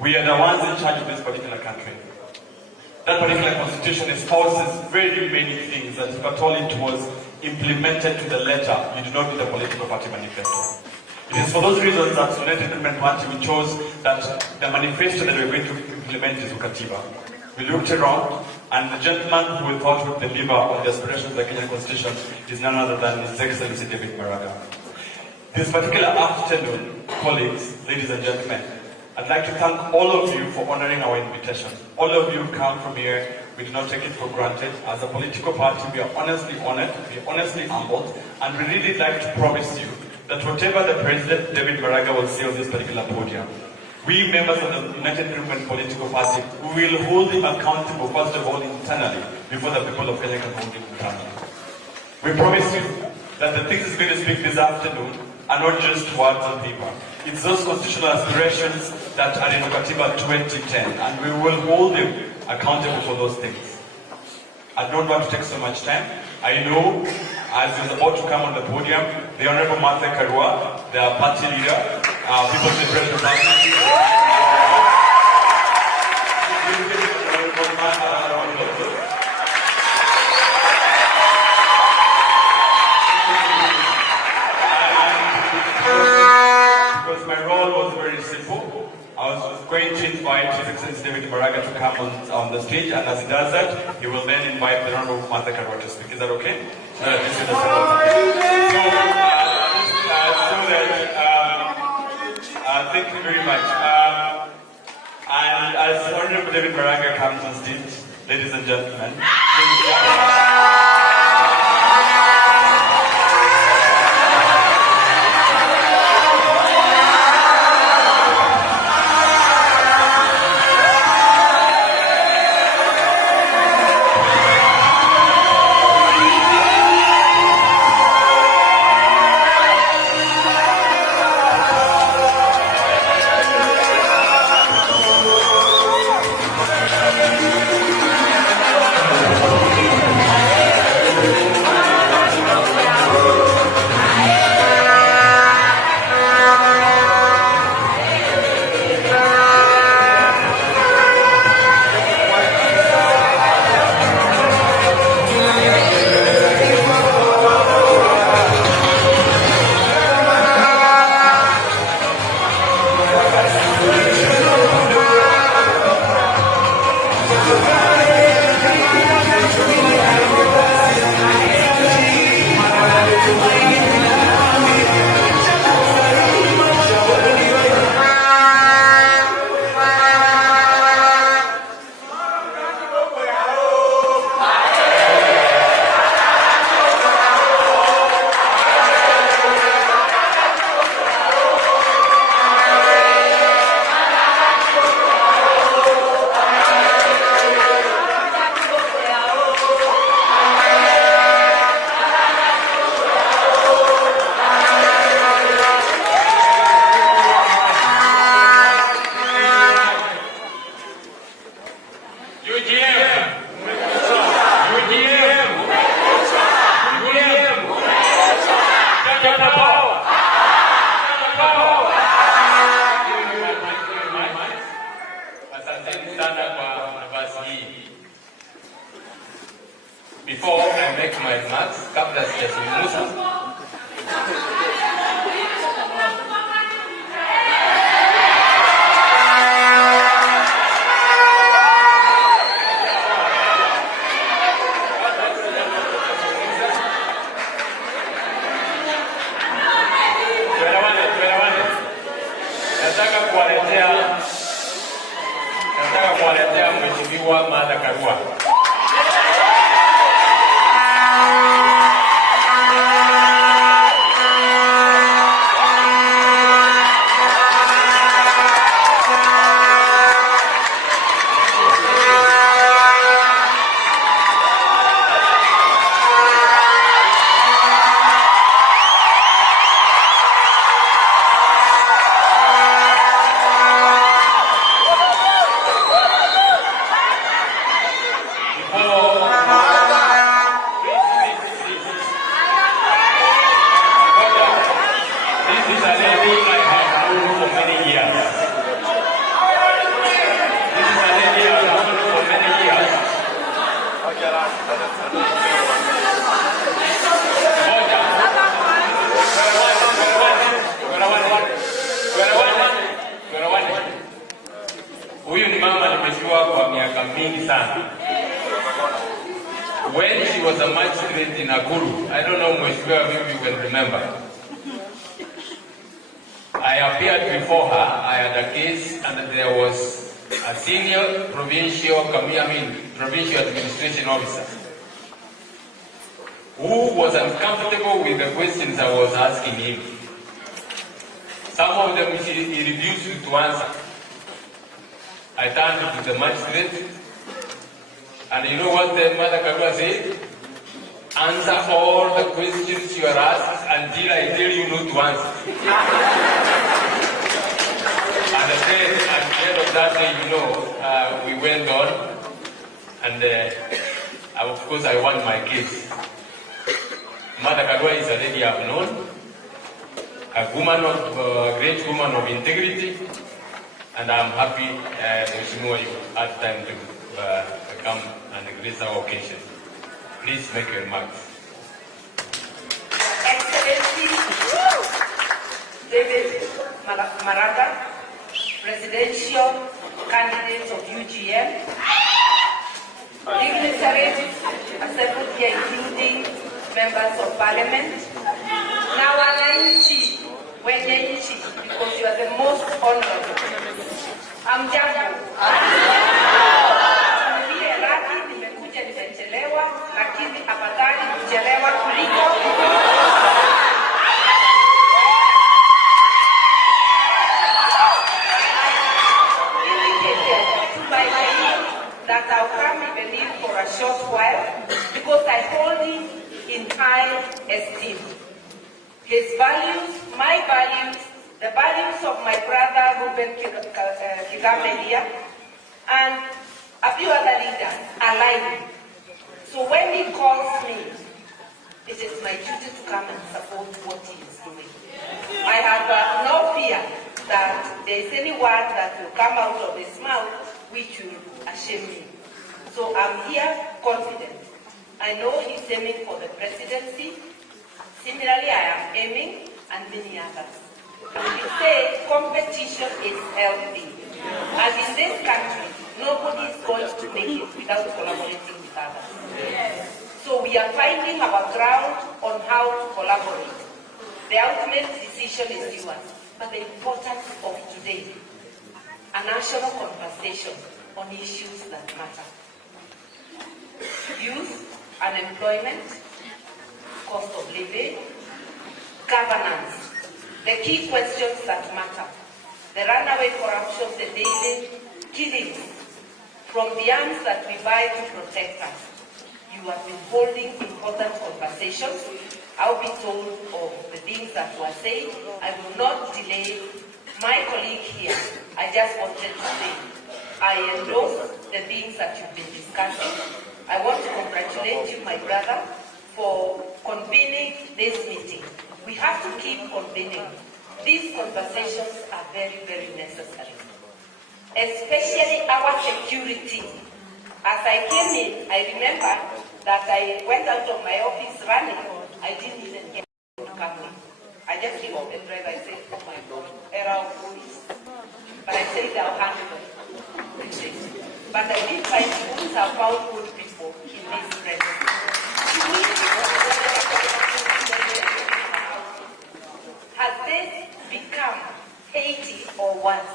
We are the ones in charge of this particular country. That particular constitution espouses very many things that if at all it was implemented to the letter, you do not need a political party manifesto. It is for those reasons that United Movement Party we chose that the manifesto that we're going to implement is Ukatiba. We looked around, and the gentleman who we thought would deliver on the aspirations of the Kenyan Constitution is none other than His Excellency David Maraga. This particular afternoon, colleagues, ladies and gentlemen, I'd like to thank all of you for honoring our invitation. All of you come from here, we do not take it for granted. As a political party, we are honestly honored, we are honestly humbled, and we really like to promise you that whatever the President David Maraga will say on this particular podium, we members of the United Movement Political Party, we will hold him accountable, first of all, internally, before the people of Kenya can hold him internally. We promise you that the things he's going to speak this afternoon are not just words on paper. It's those constitutional aspirations that are in Ukatiba 2010, and we will hold him accountable for those things. I don't want to take so much time. I know, as he's about to come on the podium, the Honorable Martha Karua, the party leader, People's Liberation Party. Because my role was very simple, I was going to invite His Excellency David Maraga to come on the stage, and as he does that, he will then invite the Honorable Martha Karua to speak. Is that okay? Thank you very much. And as Honorable David Maraga comes on stage, ladies and gentlemen, before I make my remarks, kabla sijazungumza, nataka kuwaletea Mheshimiwa Martha Karua. Huyu ni mama nimejua kwa miaka mingi sana. When she was a magistrate in Nakuru, I don't know Mheshimiwa if you can remember. I appeared before her, I had a case and there was a senior provincial administration officer who was uncomfortable with the questions I was asking him. Some of them he refused to answer. I turned to the magistrate, and you know what the Martha Karua said? Answer all the questions you are asked until I tell you not to answer. And then at the end of that day, we went on, and of course I won my case. Martha Karua is a lady I've known, a great woman of integrity. And I'm happy Mheshimiwa you had time to come and grace our occasion. Please make your remarks. Excellency David Maraga, Presidential Candidate of UGM, dignitaries assembled here including members of Parliament, na wananchi Wenyechi, because you are the most honorable. Amjambo. Nilie radhi, nimekuja nimechelewa, lakini afadhali kuchelewa kuliko. That I'll come even in for a short while because I hold him in high esteem. His values, my values, the values of my brother Ruben Kigame here, and a few other leaders align. So when he calls me, it is my duty to come and support what he is doing. I have no fear that there is any word that will come out of his mouth which will ashame me. So I'm here confident. I know he's aiming for the presidency. Similarly, I am aiming, and many others. We say competition is healthy. And in this country, nobody is going to make it without collaborating with others. So we are finding our ground on how to collaborate. The ultimate decision is yours. But the importance of today, a national conversation on issues that matter. Youth, unemployment, cost of living, governance, the key questions that matter. The runaway corruption, the daily killings from the arms that we buy to protect us. You have been holding important conversations. I'll be told of the things that were said. I will not delay my colleague here. I just wanted to say, I endorse the things that you've been discussing. I want to congratulate you, my brother, for convening this meeting. We have to keep convening. These conversations are very, very necessary. Especially our security. As I came in, I remember that I went out of my office running. I didn't even get to come in. I just came out and drive. I said, oh my God, era of police. But I said I'll handle it. But I did find schools have found good people in this presence. Has this become Haiti or worse?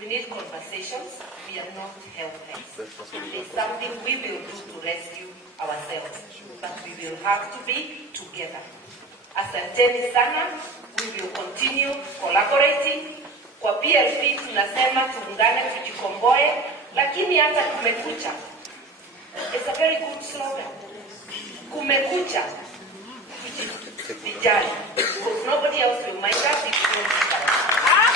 We need conversations. We are not helpless. It's something we will do to rescue ourselves, but we will have to be together. Asanteni sana, we will continue collaborating. Kwa PLP tunasema tuungane tujikomboe, lakini hata kumekucha. It's a very good slogan. Kumekucha, tujijali. Because nobody else will mind us if we don't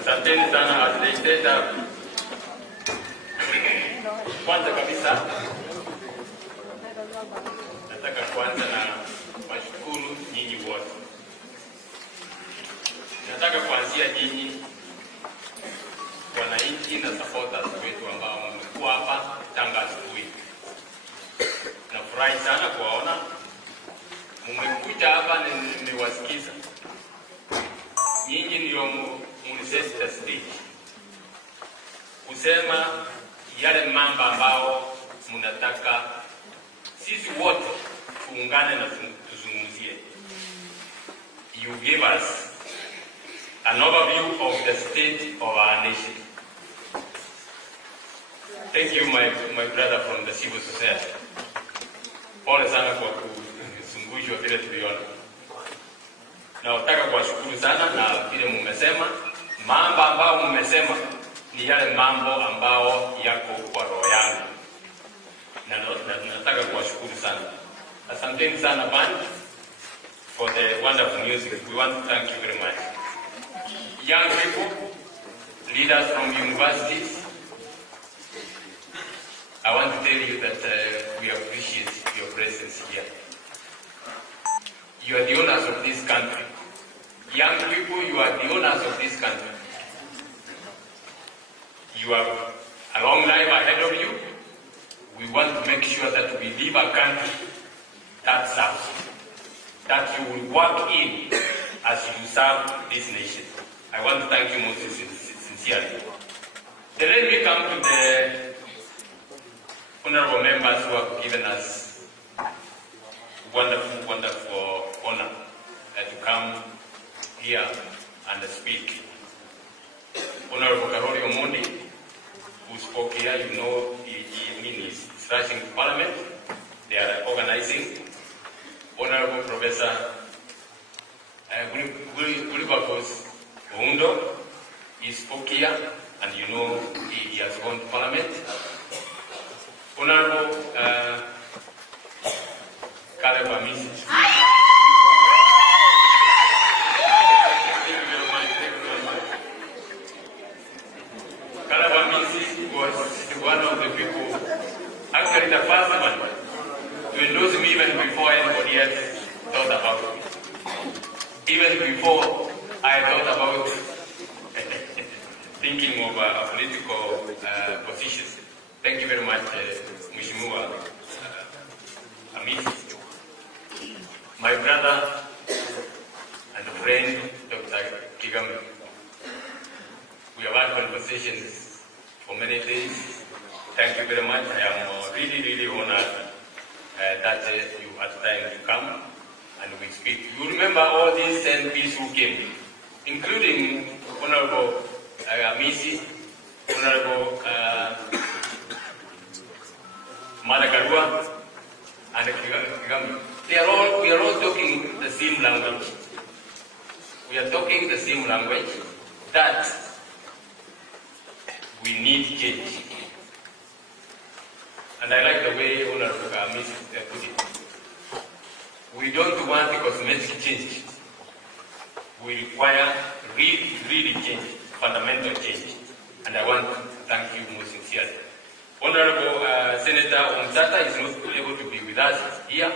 Asanteni sana asileiteta. Kwanza kabisa nataka kwanza na washukuru nyinyi wote. Nataka kuanzia nyinyi wananchi na supporters wetu ambao mmekuwa hapa tangu asubuhi. Nafurahi sana kuwaona mmekuja hapa, nimewasikiza. Nyinyi ndio mniseta stage kusema yale mambo ambao mnataka sisi wote tuungane na tuzungumzie. You give us an overview of the state of our nation. Thank you, my brother from the civil society. Pole sana kwa kusumbushwa vile tuliona. Na nataka kuwashukuru sana na vile mmesema mambo ambao mmesema ni yale mambo ambao yako kwa roho yangu. Na nataka kuwashukuru sana. Asanteni sana band for the wonderful music. We want to thank you very much. Young people, leaders from universities, I want to tell you that we appreciate your presence here. You are the owners of this country. young people, you are the owners of this country. You have a long life ahead of you. We want to make sure that we live a country that serves you, that you will work in as you serve this nation. I want to thank you most sincerely. Then let me come to the honorable members who have given us wonderful, wonderful honor to come here and speak. Honorable Karoli Omondi, who spoke here, you know, he's rushing to Parliament. They are organizing. Honorable Professor Gulibakos Oundo, he spoke here, and you know he has gone to Parliament. Honorable Caleb Amisi. Caleb Amisi was one of the people, actually the first one, to endorse me even before anybody else thought about it. Even before I thought about thinking of a political position. Thank you very much, Mheshimiwa Amisi. My brother and friend, Dr. Kigame. We have had conversations for many days. Thank you very much. I am really, really honored that you had time to come and we speak. You remember all these MPs who came, including Honorable Amisi, Honorable Maraga, and Kigame. We are all talking the same language. We are talking the same language that we need change. And I like the way Honorable Amisi put it. We don't want a cosmetic change. We require really change, fundamental change. And I want to thank you most sincerely. Honorable Senator Omsata is not able to be with us here.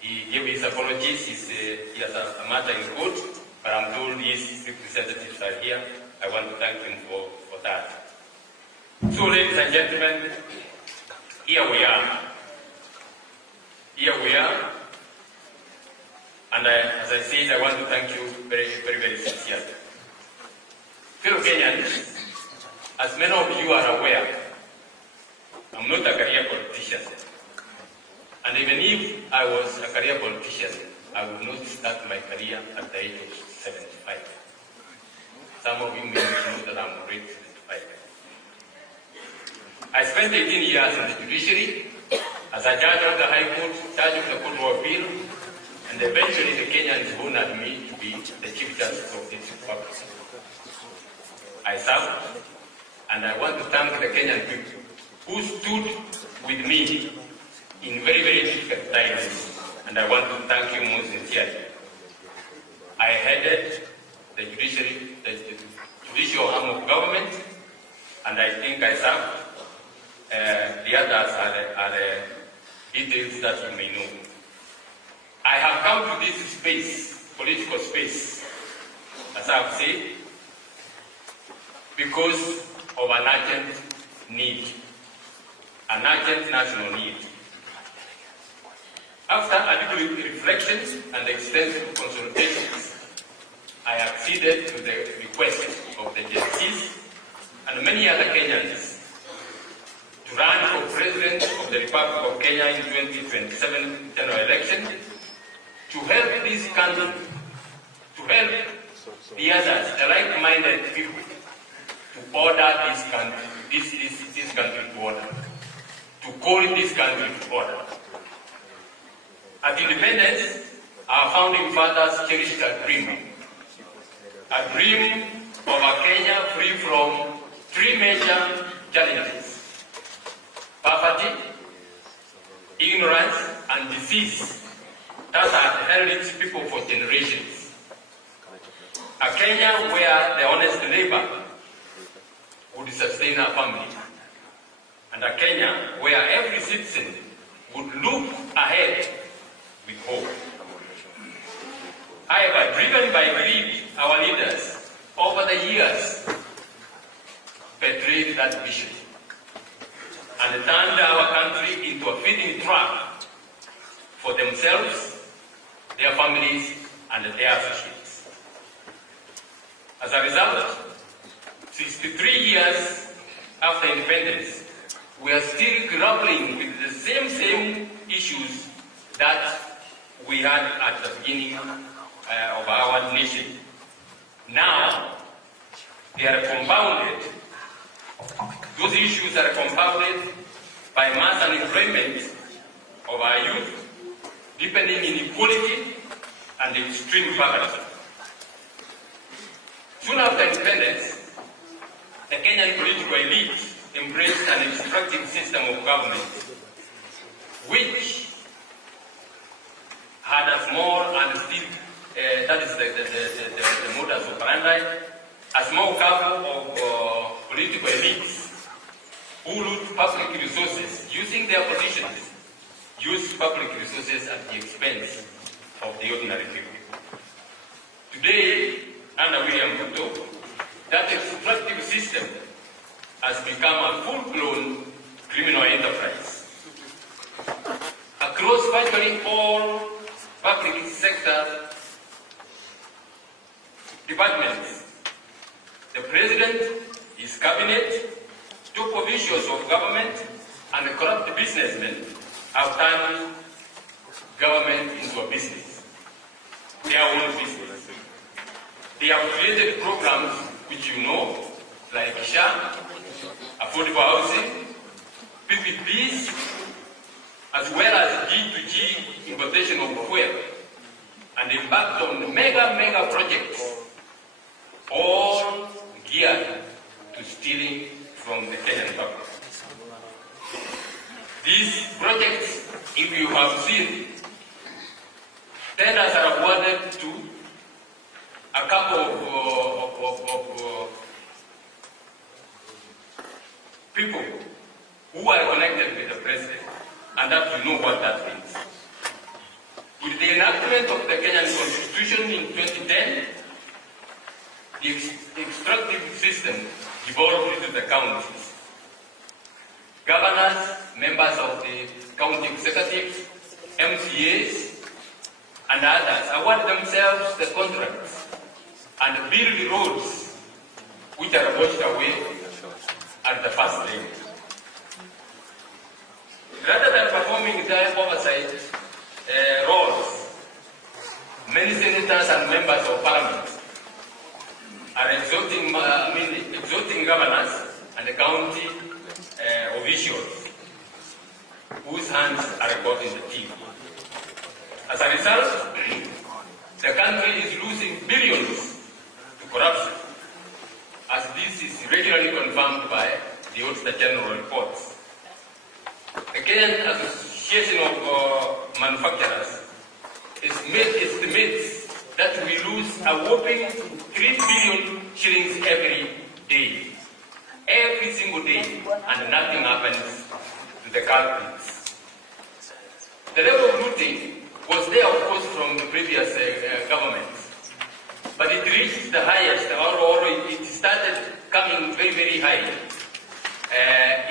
He gave his apologies. He has a matter in court, but I'm told his representatives are here. I want to thank him for that. So, ladies and gentlemen, here we are. Here we are. And as I said, I want to thank you very, very, very sincerely. Fellow Kenyans, as many of you are aware, I'm not a career politician. And even if I was a career politician, I would not start my career at the age of 75. Some of you may know that I'm already 75. I spent 18 years in the judiciary as a judge of the High Court, judge of the Court of Appeal, and eventually the Kenyans honored me to be the Chief Justice of this Republic. I served, and I want to thank the Kenyan people who stood with me in very, very difficult times, and I want to thank you most sincerely. I headed the judiciary, the judicial arm of government, and I think I served. The others are the details that you may know. I have come to this space, political space, as I have said, because of an urgent need, an urgent national need. After a little reflection and extensive consultations, I acceded to the request of the JCs and many other Kenyans to run for President of the Republic of Kenya in 2027 general election, to help this country, to help the others, the like-minded people, to order this country, this country to order, to call this country to order. At independence, our founding fathers cherished a dream of a Kenya free from three major challenges: poverty, ignorance, and disease that had held its people for generations. A Kenya where the honest labor would sustain a family, and a Kenya where every citizen would look ahead with hope. However, driven by greed, our leaders over the years betrayed that vision and turned our country into a feeding trap for themselves, their families, and their associates. As a result, 63 years after independence, we are still grappling with the same issues that we had at the beginning of our nation. Now, they are compounded. Those issues are compounded by mass unemployment of our youth, deepening inequality, and extreme poverty. Soon after independence, the Kenyan political elite embraced an extractive system of government, which had a small and still, that is the modus operandi, a small couple of political elites who loot public resources, using their positions, use public resources at the expense of the ordinary people. Today, under William Ruto, that extractive system has become a full-blown criminal enterprise. Across virtually all public sector departments, the President, his cabinet, top officials of government, and corrupt businessmen have turned government into a business, their own business. They have created programs which you know, like SHA, affordable housing, PPPs, as well as G2G importation of fuel, and embarked on mega projects, all geared to stealing from the Kenyan public. These projects, if you have seen, tenders are awarded to a couple of people who are connected with the president, and that you know what that means. With the enactment of the Kenyan Constitution in 2010, the extractive system devolved into the counties. Governors, members of the county executives, MCAs, and others award themselves the contracts and build roads which are washed away at the first rain. Rather than performing their oversight roles, many senators and members of parliament are exhorting governors and the county officials whose hands are caught in the teeth. As a result, the country is losing billions to corruption, as this is regularly confirmed by the Auditor General reports. The Kenyan Association of Manufacturers estimates that we lose a whopping 3 billion shillings every day. Every single day, and nothing happens to the culprits. The level of looting was there, of course, from the previous governments, but it reached the highest, or it started coming very high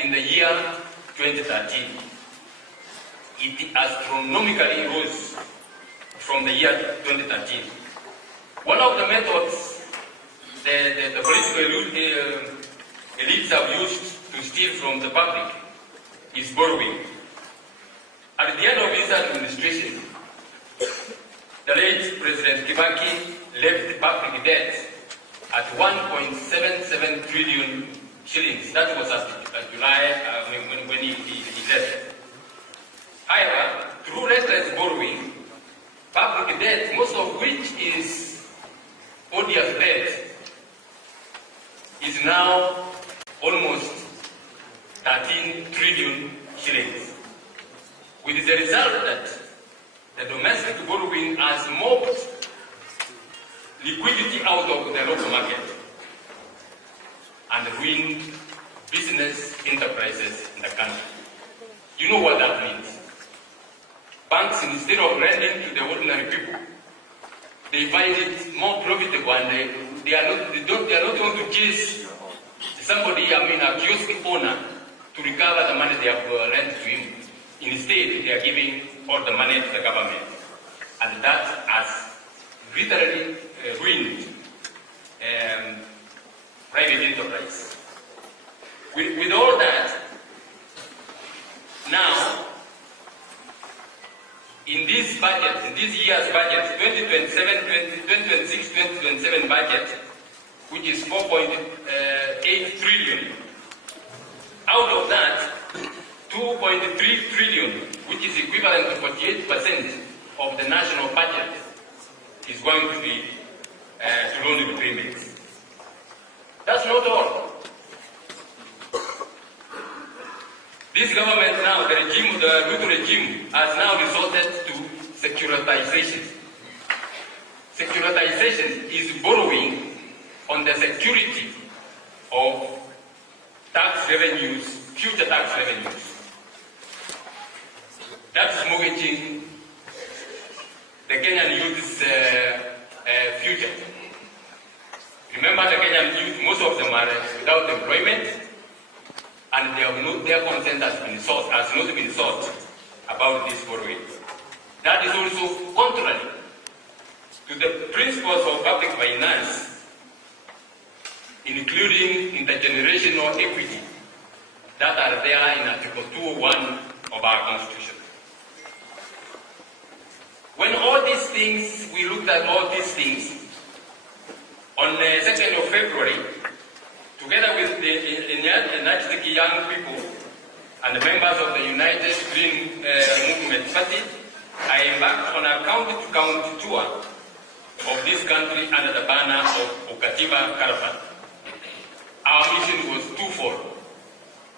in the year 2013. It astronomically rose from the year 2013. One of the methods the political elites have used to steal from the public is borrowing. At the end of his administration, the late President Kibaki left public debt at 1.77 trillion shillings. That was at July when he left. However, through reckless borrowing, public debt, most of which is odious debt, is now almost 13 trillion shillings. With the result that the domestic borrowing has mopped liquidity out of the local market and ruined business enterprises in the country. You know what that means. Banks, instead of lending to the ordinary people, they find it more profitable, and they are not going to chase somebody, a kiosk owner, to recover the money they have lent to him. Instead, they are giving all the money to the government, and that has literally ruined private enterprise. With all that, now, in this budget, in this year's budget, 2026-2027 budget, which is 4.8 trillion, out of that, 2.3 trillion, which is equivalent to 48% of the national budget, is going to be to loan repayments. That's not all. This government now, the Ruto regime, has now resorted to securitization. Securitization is borrowing on the security of tax revenues, future tax revenues. That's mortgaging the Kenyan youth's future. Remember, the Kenyan youth, most of them are without employment, and their consent has not been sought about this borrowing. That is also contrary to the principles of public finance, including intergenerational equity, that are there in Article 201 of our Constitution. When all these things, we looked at all these things, on the 2nd of February, together with the energetic young people and the members of the United Green Movement Party, I embarked on a county-to-county tour of this country under the banner of Okativa Caravan. Our mission was twofold.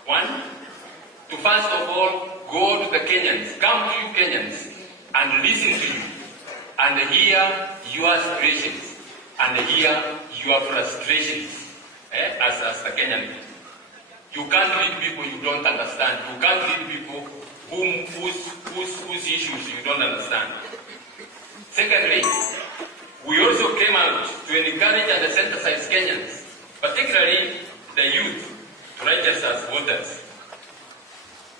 One, to first of all go to the Kenyans, come to you Kenyans, and listen to you, and hear your aspirations, and hear your frustrations. As the Kenyan people. You can't lead people you don't understand. You can't lead people whose issues you don't understand. Secondly, we also came out to encourage and sensitize Kenyans, particularly the youth, to register as voters.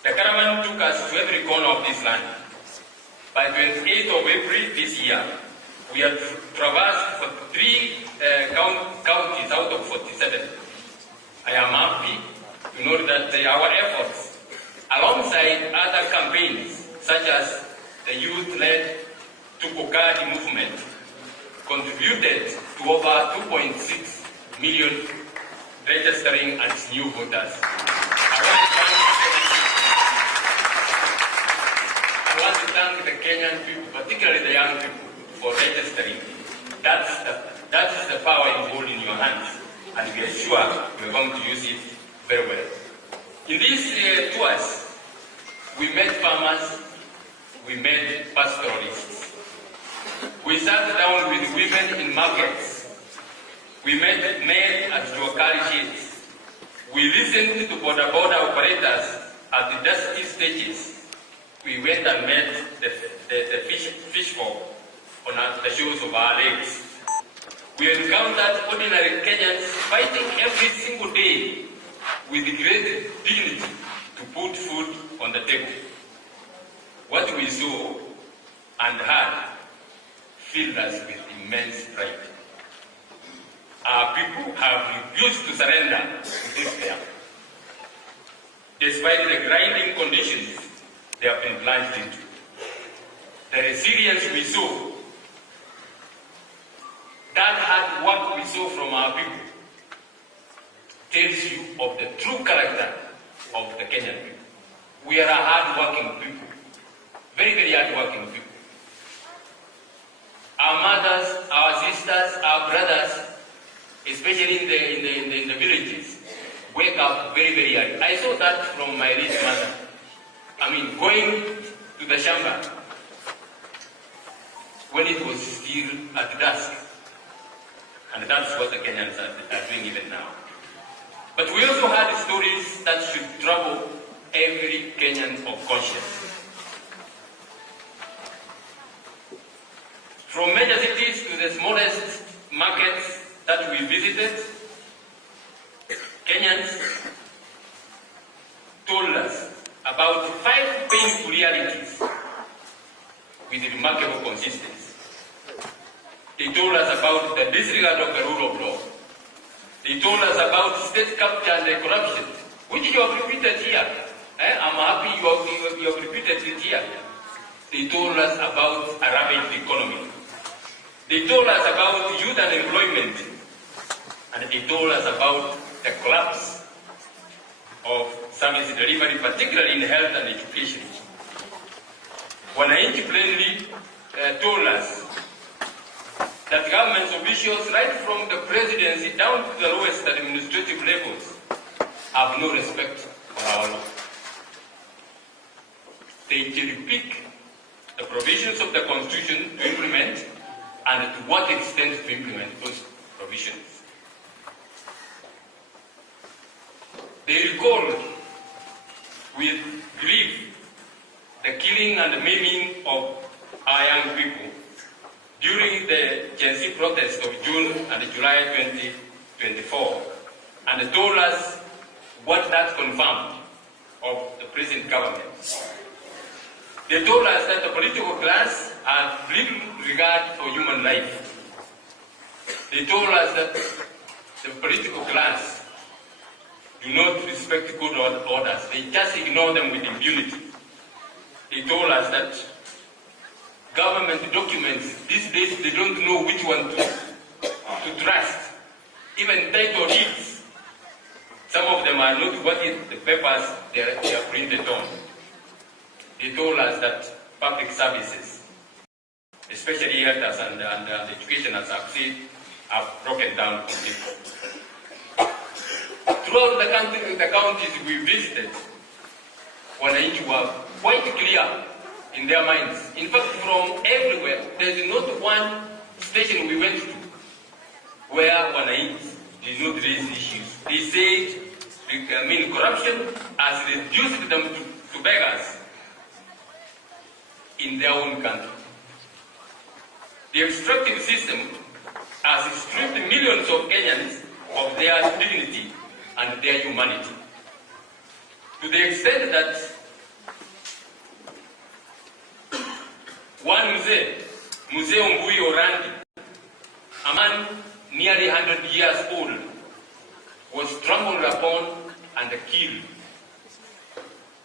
The caravan took us to every corner of this land. By 28th of April this year, we had traversed for 3 counties out of 47. I am happy to know that our efforts, alongside other campaigns such as the youth-led Tukokadi movement, contributed to over 2.6 million registering as new voters. I want to thank the Kenyan people, particularly the young people, for registering. That's the power involved in your hands, and we are sure we're going to use it very well. In these tours, we met farmers, we met pastoralists. We sat down with women in markets. We met men at Juakari sheds. We listened to border operators at the dusty stages. We went and met the fish folk on the shores of our lakes. We encountered ordinary Kenyans fighting every single day with great dignity to put food on the table. What we saw and heard filled us with immense pride. Our people have refused to surrender to despair, despite the grinding conditions they have been plunged into. The resilience we saw, that hard work we saw from our people, tells you of the true character of the Kenyan people. We are a hard-working people, very, very hard-working people. Our mothers, our sisters, our brothers, especially in the villages, wake up very, very early. I saw that from my late mother. Going to the shamba when it was still at dusk. And that's what the Kenyans are doing even now. But we also had stories that should trouble every Kenyan of conscience. From major cities to the smallest markets that we visited, Kenyans told us about 5 painful realities with remarkable consistency. They told us about the disregard of the rule of law. They told us about state capture and corruption, which you have repeated here. I'm happy you have repeated it here. They told us about a ravaged economy. They told us about youth unemployment. And they told us about the collapse of service delivery, particularly in health and education. Wananchi plainly told us that government officials, right from the presidency down to the lowest administrative levels, have no respect for our law. They cherry-pick the provisions of the Constitution to implement, and to what extent to implement those provisions. They recall with grief the killing and maiming of our young people during the Gen Z protests of June and July 2024, and told us what that confirmed of the present government. They told us that the political class has little regard for human life. They told us that the political class do not respect good orders. They just ignore them with impunity. They told us that government documents, these days they don't know which one to trust. Even title deeds, some of them are not what is the papers they are printed on. They told us that public services, especially health and education, as I've said, have broken down completely. Throughout the country, the counties we visited, wananchi were quite clear in their minds. In fact, from everywhere, there is not one station we went to where wananchi did not raise issues. They said, corruption has reduced them to beggars in their own country. The extractive system has stripped millions of Kenyans of their dignity and their humanity, to the extent that one Mzee Ongui Orandi, a man nearly 100 years old, was trampled upon and killed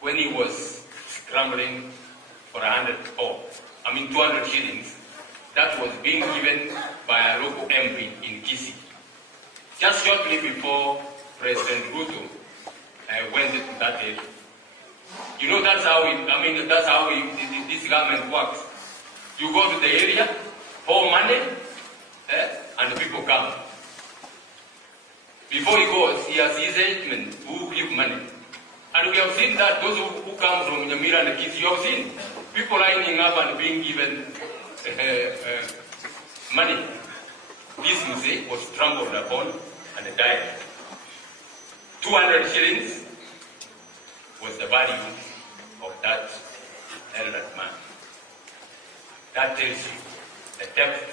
when he was scrambling for 200 shillings that was being given by a local MP in Kisii, just shortly before President Ruto went to that area. You know, that's how this government works. You go to the area, pour money, and the people come. Before he goes, he has his agent who give money. And we have seen that those who come from Nyamira and Kisii, you have seen people lining up and being given money. This Mzee was trampled upon and died. 200 shillings was the value of that elder man. That tells you the depth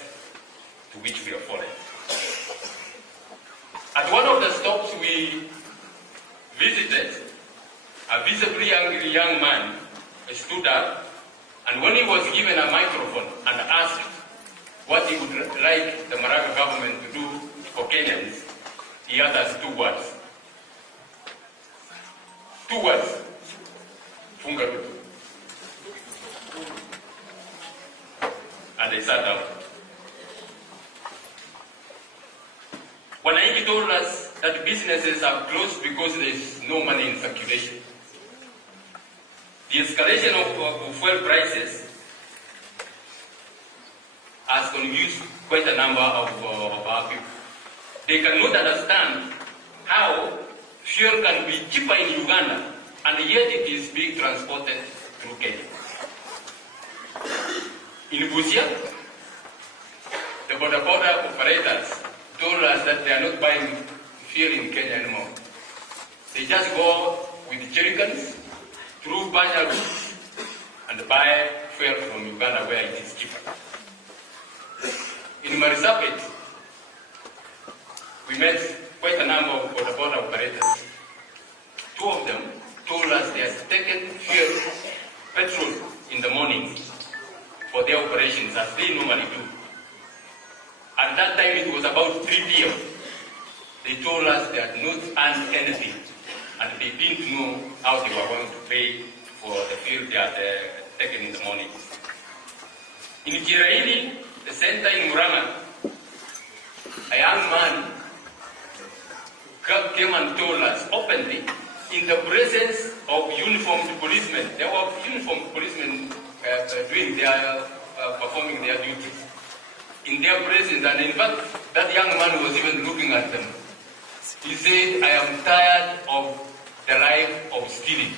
to which we are falling. At one of the stops we visited, a visibly angry young man stood up, and when he was given a microphone and asked what he would like the Maraga government to do for Kenyans, he uttered 2 words. 2 words. Funga Ruto. And they sat down. Wananchi told us that businesses are closed because there is no money in circulation. The escalation of fuel prices has confused quite a number of our people. They cannot understand how fuel can be cheaper in Uganda and yet it is being transported through Kenya. In Busia, the border operators told us that they are not buying fuel in Kenya anymore. They just go with jerrycans through Banya routes and buy fuel from Uganda where it is cheaper. Marisabit, we met quite a number of border operators. Two of them told us they had taken petrol in the morning for their operations, as they normally do. At that time, it was about 3 p.m. They told us they had not earned anything, and they didn't know how they were going to pay for the fuel they had taken in the morning. In Kiraini, the center in Maraga, a young man came and told us openly, in the presence of uniformed policemen. There were uniformed policemen performing their duties. In their presence, and in fact, that young man was even looking at them. He said, I am tired of the life of stealing.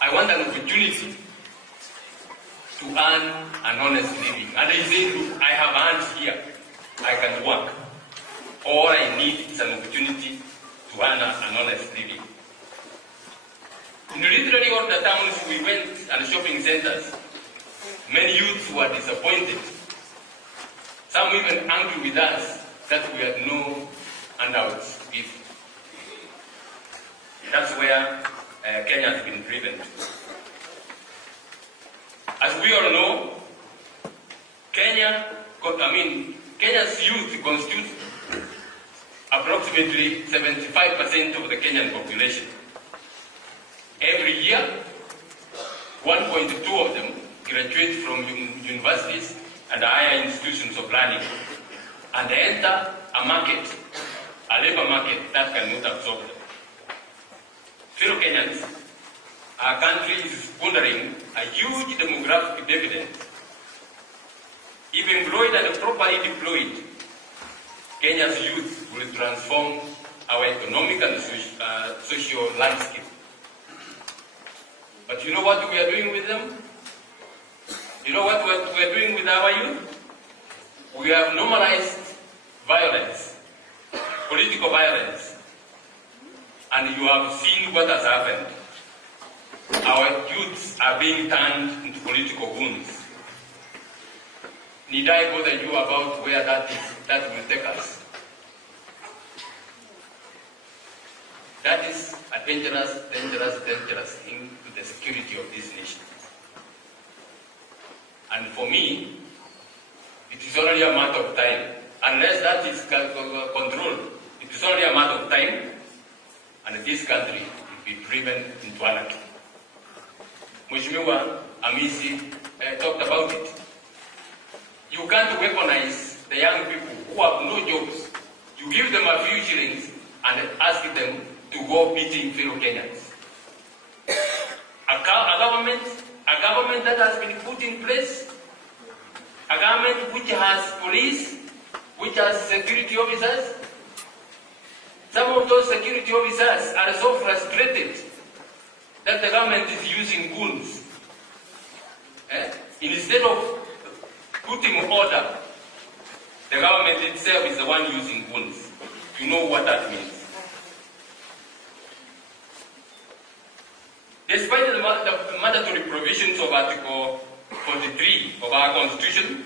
I want an opportunity to earn an honest living. And he said, look, I have hands here. I can work. All I need is an opportunity to earn an honest living. In literally all the towns we went and shopping centers, many youths were disappointed. Some even angry with us that we had no handouts. That's where Kenya has been driven to. As we all know, Kenya's youth constitute approximately 75% of the Kenyan population. Every year, 1.2 of them graduate from universities and higher institutions of learning, and they enter a labor market that cannot absorb them. Fellow Kenyans, our country is squandering a huge demographic dividend. If employed and properly deployed, Kenya's youth will transform our economic and social landscape. But you know what we are doing with them? You know what we are doing with our youth? We have normalized violence, political violence, and you have seen what has happened. Our youths are being turned into political wounds. Need I bother you about where that will take us? That is a dangerous thing to the security of this nation. And for me, it is only a matter of time. Unless that is controlled, it is only a matter of time, and this country will be driven into anarchy. Mheshimiwa Amisi talked about it. You can't weaponize the young people who have no jobs. You give them a few shillings and ask them to go beating fellow Kenyans. A government that has been put in place, a government which has police, which has security officers. Some of those security officers are so frustrated that the government is using goons. Instead of putting order, the government itself is the one using goons. You know what that means. Despite the mandatory provisions of Article 43 of our Constitution,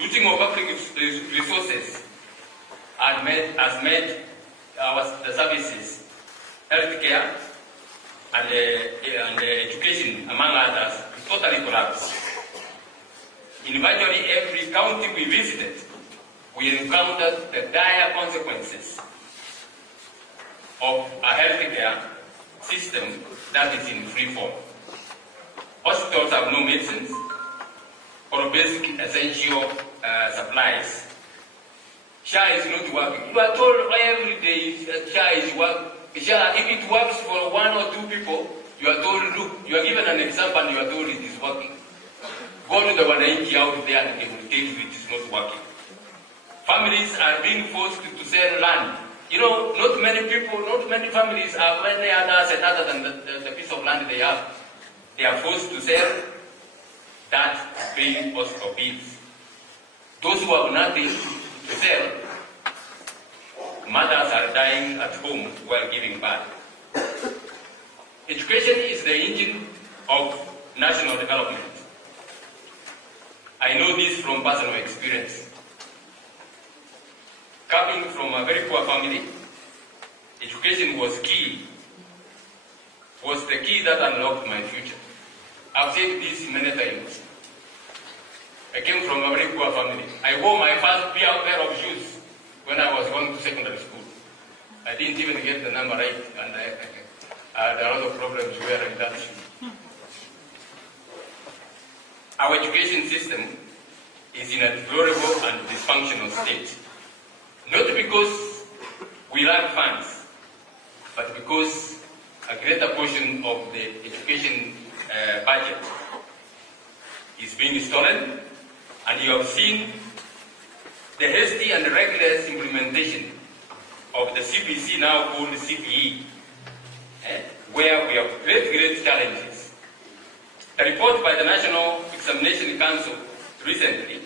looting of public resources has made the services, healthcare, and education, among others, totally collapse. In virtually every county we visited, we encountered the dire consequences of a healthcare system that is in free fall. Hospitals have no medicines or basic essential supplies. SHA is not working. You are told every day SHA is working. SHA, if it works for 1 or 2 people, you are told, look, you are given an example and you are told it is working. Go to the Wananchi out there and they will tell you it is not working. Families are being forced to sell land. You know, not many families have any other asset other than the piece of land they have. They are forced to sell that to pay hospital bills. Those who have nothing to sell, mothers are dying at home while giving birth. Education is the engine of national development. I know this from personal experience. Coming from a very poor family, education was key, was the key that unlocked my future. I've said this many times. I came from a very poor family. I wore my first pair of shoes when I was going to secondary school. I didn't even get the number right, and I had a lot of problems wearing that shoe. Our education system is in a deplorable and dysfunctional state. Not because we lack funds, but because a greater portion of the education budget is being stolen, and you have seen the hasty and reckless implementation of the CBC, now called CPE, where we have great challenges. A report by the National Examination Council recently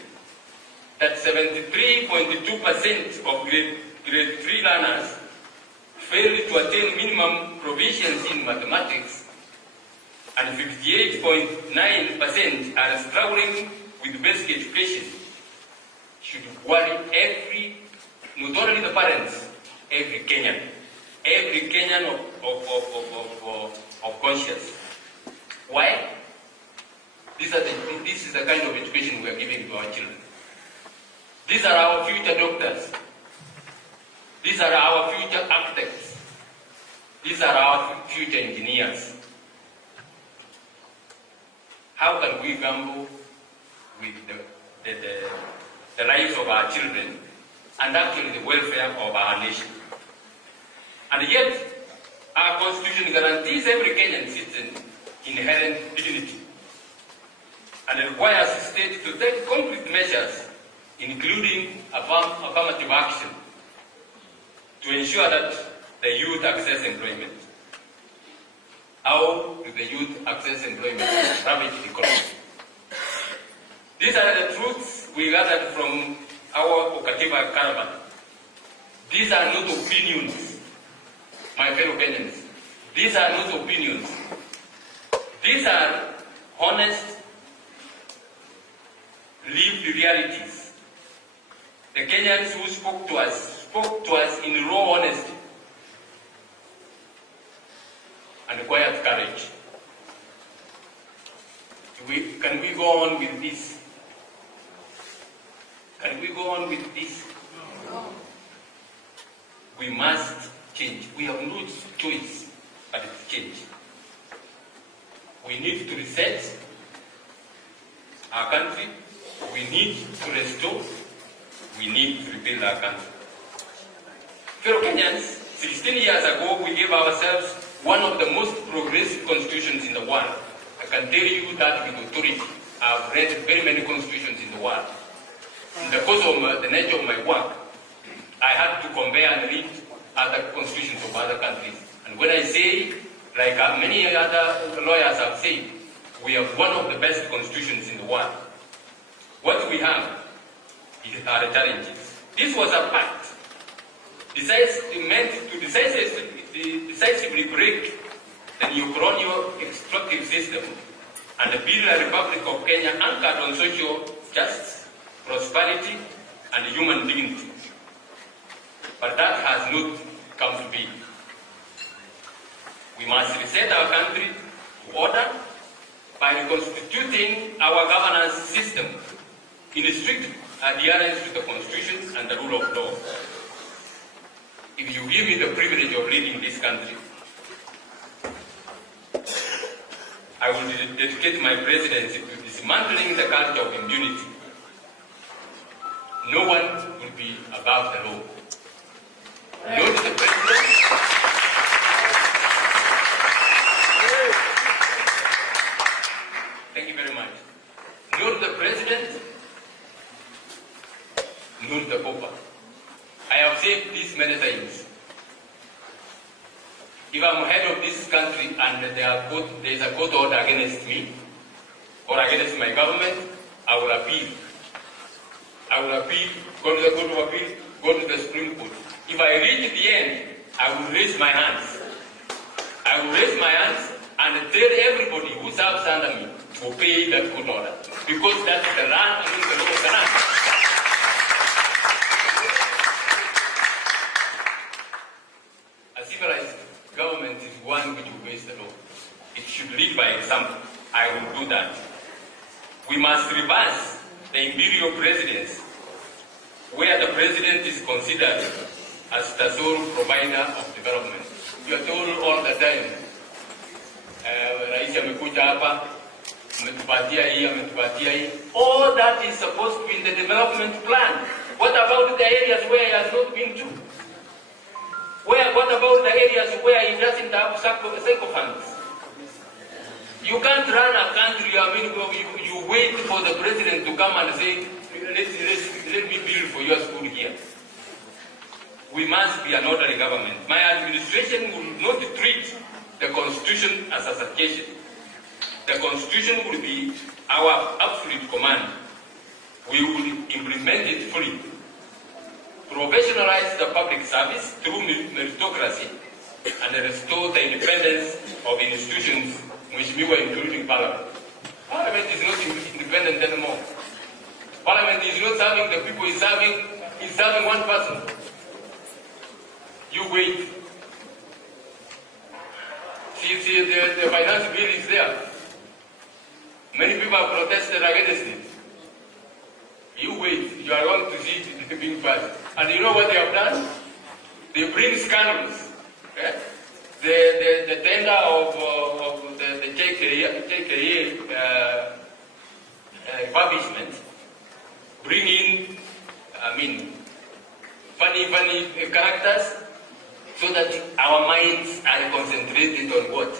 that 73.2% of grade 3 learners failed to attain minimum proficiency in mathematics, and 58.9% are struggling with basic education, should worry not only the parents, every Kenyan of conscience. Why? This is the kind of education we are giving to our children. These are our future doctors. These are our future architects. These are our future engineers. How can we gamble with the lives of our children and actually the welfare of our nation? And yet, our Constitution guarantees every Kenyan citizen inherent dignity and requires the state to take concrete measures, including affirmative action, to ensure that the youth access employment. How do the youth access employment in a ravaged economy? These are the truths we gathered from our Okativa caravan. These are not opinions, my fellow Kenyans. These are not opinions. These are honest, lived realities. The Kenyans who spoke to us in raw honesty and quiet courage. Can we go on with this? Can we go on with this? No. We must change. We have no choice but to change. We need to reset our country. We need to restore. We need to rebuild our country. Fellow Kenyans, 16 years ago, we gave ourselves one of the most progressive constitutions in the world. I can tell you that with authority. I've read very many constitutions in the world. In the course of the nature of my work, I had to compare and read other constitutions of other countries. And when I say, like many other lawyers have said, we have one of the best constitutions in the world. What we have are the challenges. This was a pact meant to decisively break the neo-colonial extractive system and build a Republic of Kenya anchored on social justice, prosperity, and human dignity. But that has not come to be. We must reset our country to order by reconstituting our governance system in strict adherence to the Constitution and the rule of law. If you give me the privilege of leading this country, I will dedicate my presidency to dismantling the culture of impunity. No one will be above the law. Not the president. Thank you very much. Not the president, not the pauper. I have said this many times. If I'm head of this country and there is a court order against me or against my government, I will appeal. I will appeal, go to the Court of Appeal, go to the Supreme Court. If I reach the end, I will raise my hands. I will raise my hands and and tell everybody who serves under me to obey that court order. Because that's the land and the law of the land. A civilized government is one which obeys the law. It should lead by example. I will do that. We must reverse the imperial presidents, where the president is considered as the sole provider of development. You are told all the time, Rais amekuja hapa, ametupatia hii, ametupatia hii. All that is supposed to be in the development plan. What about the areas where he has not been to? What about the areas where he doesn't have sycophants? You can't run a country, I mean, you wait for the president to come and say, let me build for your school here. We must be an orderly government. My administration will not treat the Constitution as a suggestion. The Constitution will be our absolute command. We will implement it fully. Professionalize the public service through meritocracy and restore the independence of institutions, including Parliament. Parliament is not independent anymore. Parliament is not serving the people, it's serving one person. You wait. See, the finance bill is there. Many people have protested against it. You wait. You are going to see it being passed. And you know what they have done? They bring scandals. Okay? The tender of the JKA establishment, bring in, funny characters, so that our minds are concentrated on what?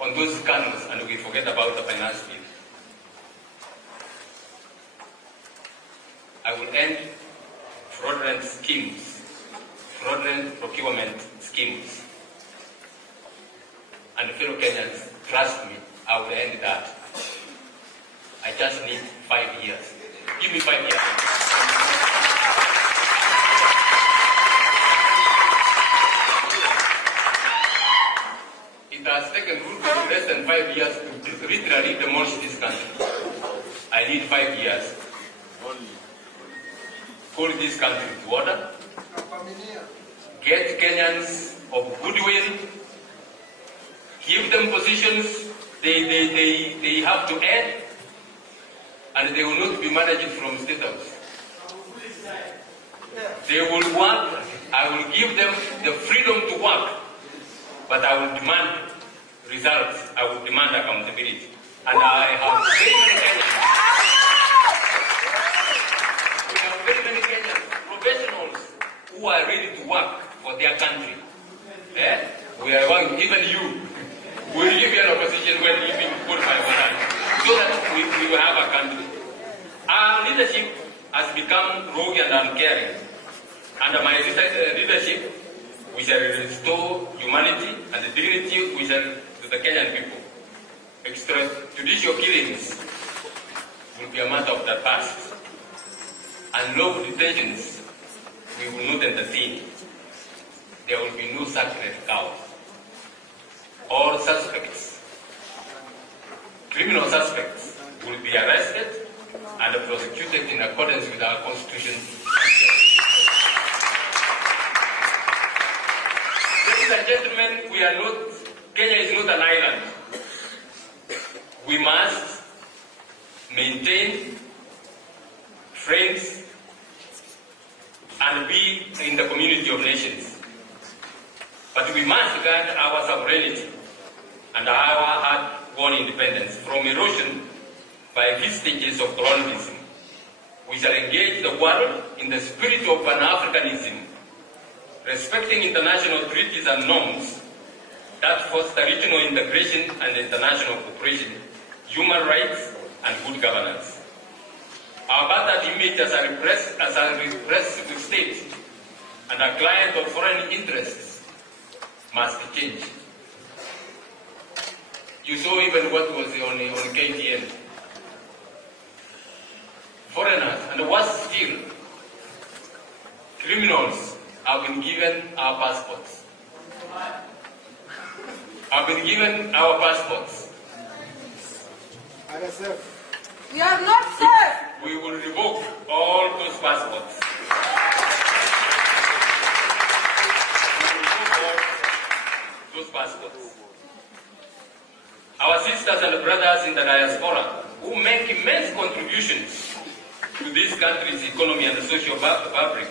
On those scandals, and we forget about the finance bill. I will end fraudulent schemes, fraudulent procurement schemes. And fellow Kenyans, trust me, I will end that. I just need 5 years. Give me 5 years. It has taken less than 5 years to literally demolish this country. I need 5 years. Pull this country to order. Get Kenyans of goodwill. Give them positions they have to earn, and they will not be managed from State House. They will work. I will give them the freedom to work, but I will demand results. I will demand accountability. And I have very many Kenyans. We have very many Kenyans, professionals who are ready to work for their country. We are one, even you. We will give you an opposition when you being qualified for that, so that we will have a country. Our leadership has become rogue and uncaring. Under my leadership, we shall restore humanity and the dignity to the Kenyan people. Extrajudicial killings will be a matter of the past. Unlawful detentions we will not entertain. There will be no sacred cows. All suspects, criminal suspects, will be arrested and prosecuted in accordance with our Constitution. Ladies and gentlemen, Kenya is not an island. We must maintain friends and be in the community of nations. But we must guard our sovereignty and our hard-won independence from erosion by vestiges of colonialism. We shall engage the world in the spirit of Pan-Africanism, respecting international treaties and norms that foster regional integration and international cooperation, human rights, and good governance. Our battered image as a repressive state and a client of foreign interests must change. You saw even what was on KTN. Foreigners, and worse still, criminals have been given our passports. have been given our passports. RSF. We have not served. We will revoke all those passports. Our sisters and brothers in the diaspora who make immense contributions to this country's economy and social fabric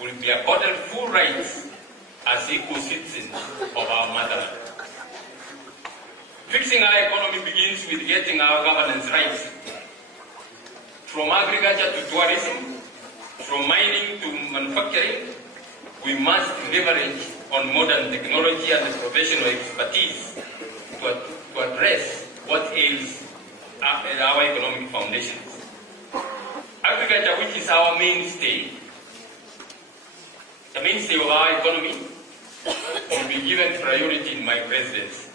will be accorded full rights as equal citizens of our motherland. Fixing our economy begins with getting our governance right. From agriculture to tourism, from mining to manufacturing, we must leverage on modern technology and professional expertise to address what ails our economic foundations. Agriculture, which is our mainstay, the mainstay of our economy, will be given priority in my presidency.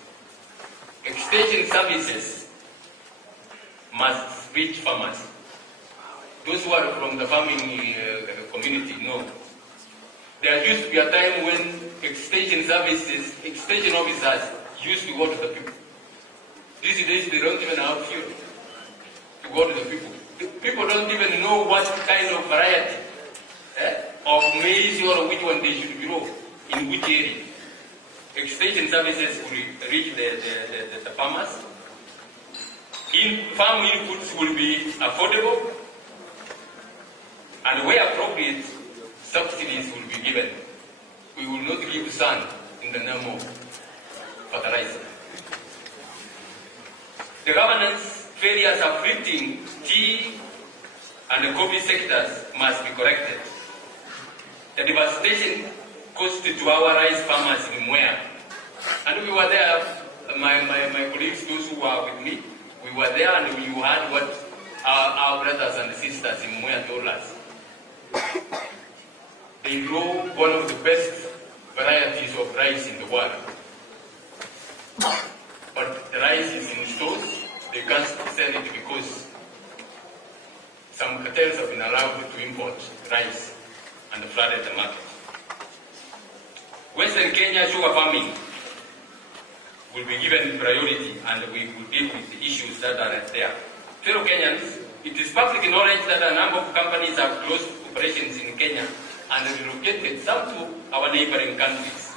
Extension services must reach farmers. Those who are from the farming community know. There used to be a time when extension services, extension officers used to go to the people. These days they don't even have fuel to go to the people. The people don't even know what kind of variety of maize or which one they should grow in which area. Extension services will reach the farmers. Farm inputs will be affordable, and where appropriate, subsidies will be given. We will not give sand in the name of fertilizer. The governance failures afflicting tea and the coffee sectors must be corrected. The devastation caused to our rice farmers in Mwea, and we were there, my colleagues, those who were with me, we were there and we heard what our brothers and sisters in Mwea told us. They grow one of the best varieties of rice in the world. But the rice is in stores, they can't sell it because some cartels have been allowed to import rice and flooded the market. Western Kenya sugar farming will be given priority and we will deal with the issues that are there. Fellow Kenyans, it is public knowledge that a number of companies have closed operations in Kenya and relocated some to our neighboring countries.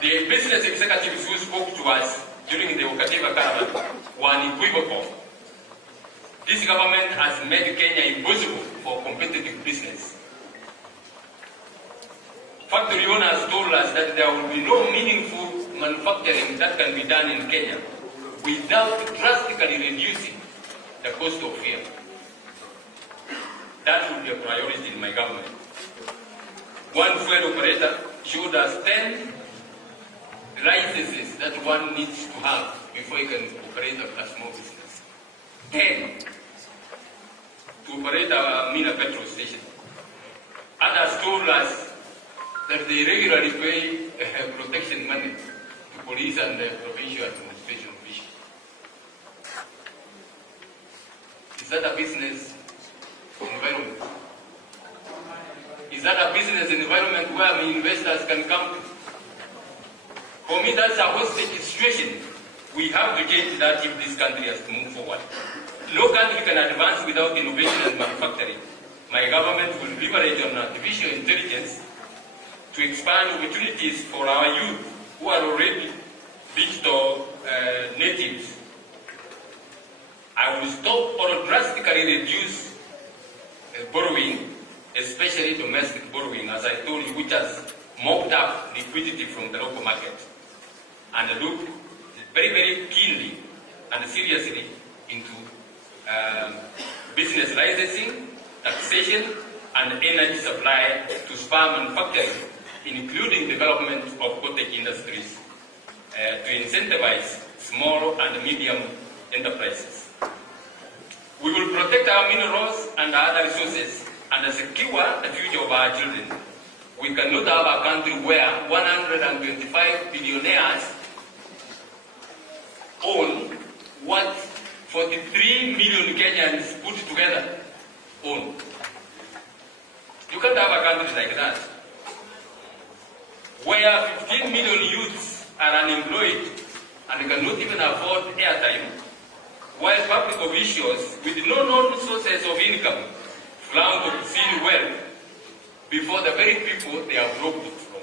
The business executives who spoke to us during the Okativa Caravan were unequivocal. This government has made Kenya impossible for competitive business. Factory owners told us that there will be no meaningful manufacturing that can be done in Kenya without drastically reducing the cost of fuel. That will be a priority in my government. One fuel operator showed us 10 licenses that one needs to have before you can operate a small business. 10 to operate a Mina petrol station. Others told us that they regularly pay protection money to police and provincial administration officials. Is that a business environment? Is that a business environment where investors can come to? For me, that's a hostage situation. We have to change that if this country has to move forward. No country can advance without innovation and manufacturing. My government will leverage on artificial intelligence to expand opportunities for our youth who are already digital natives. I will stop or drastically reduce borrowing, especially domestic borrowing, as I told you, which has mopped up liquidity from the local market, and look very, very keenly and seriously into business licensing, taxation, and energy supply to spur manufacturing, including development of cottage industries, to incentivize small and medium enterprises. We will protect our minerals and other resources and secure the future of our children. We cannot have a country where 125 billionaires own what 43 million Kenyans put together own. You can't have a country like that. few million youths are unemployed and cannot even afford airtime, while public officials with no known sources of income flaunt obscene wealth before the very people they have robbed from.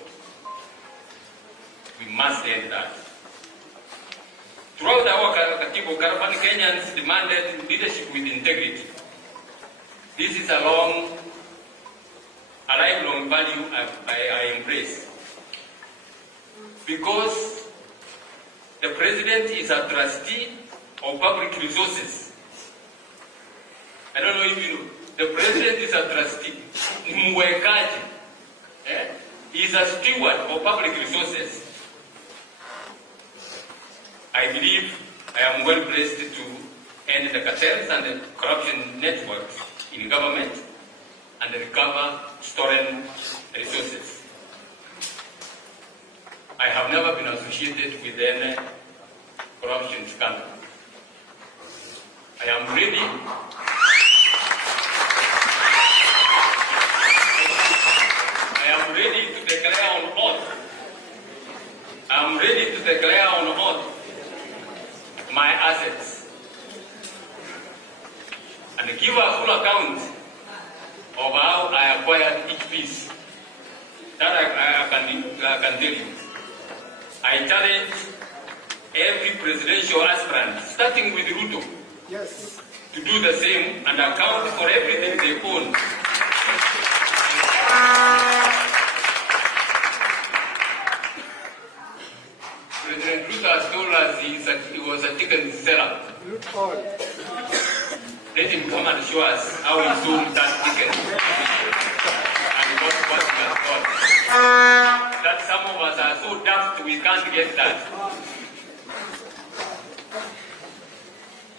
We must end that. Throughout our Katibu, Caravan Kenyans demanded leadership with integrity. This is a lifelong value I embrace. Because the president is a trustee of public resources. I don't know if you know. The president is a trustee. He is a steward of public resources. I believe I am well placed to end the cartels and the corruption networks in government and recover stolen resources. I have never been associated with any corruption scandal. I am ready to declare on oath. I am ready to declare on oath my assets and give a full account of how I acquired each piece. That I can tell you. I challenge every presidential aspirant, starting with Ruto, Yes. to do the same and account for everything they own. President Ruto has told us he was a chicken seller. Loot all. Let him come and show us how he sold that chicken and what he has got. That some of us are so daft we can't get that.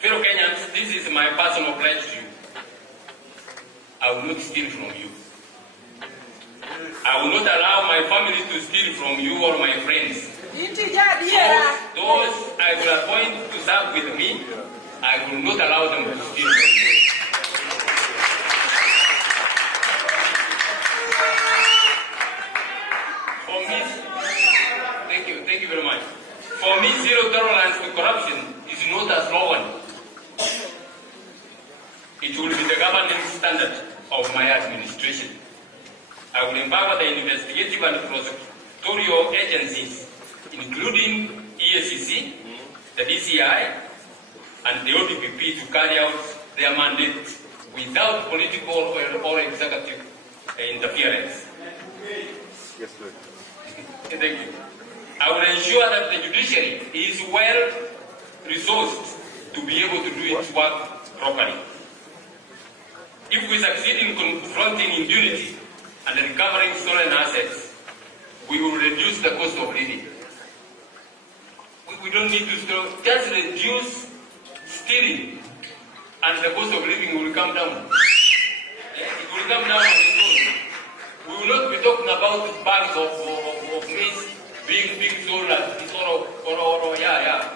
Fellow Kenyans, this is my personal pledge to you. I will not steal from you. I will not allow my family to steal from you or my friends. Those I will appoint to serve with me, I will not allow them to steal from you. For me, thank you very much. For me, zero tolerance to corruption is not a slogan. It will be the governing standard of my administration. I will empower the investigative and prosecutorial agencies, including EACC, the DCI, and the ODPP to carry out their mandate without political or executive interference. Yes, sir. Thank you. I will ensure that the judiciary is well resourced to be able to do its work properly. If we succeed in confronting impunity and recovering stolen assets, we will reduce the cost of living. We don't need to just reduce stealing and the cost of living will come down. It will come down on its own. We will not be talking about bags of maize being sold at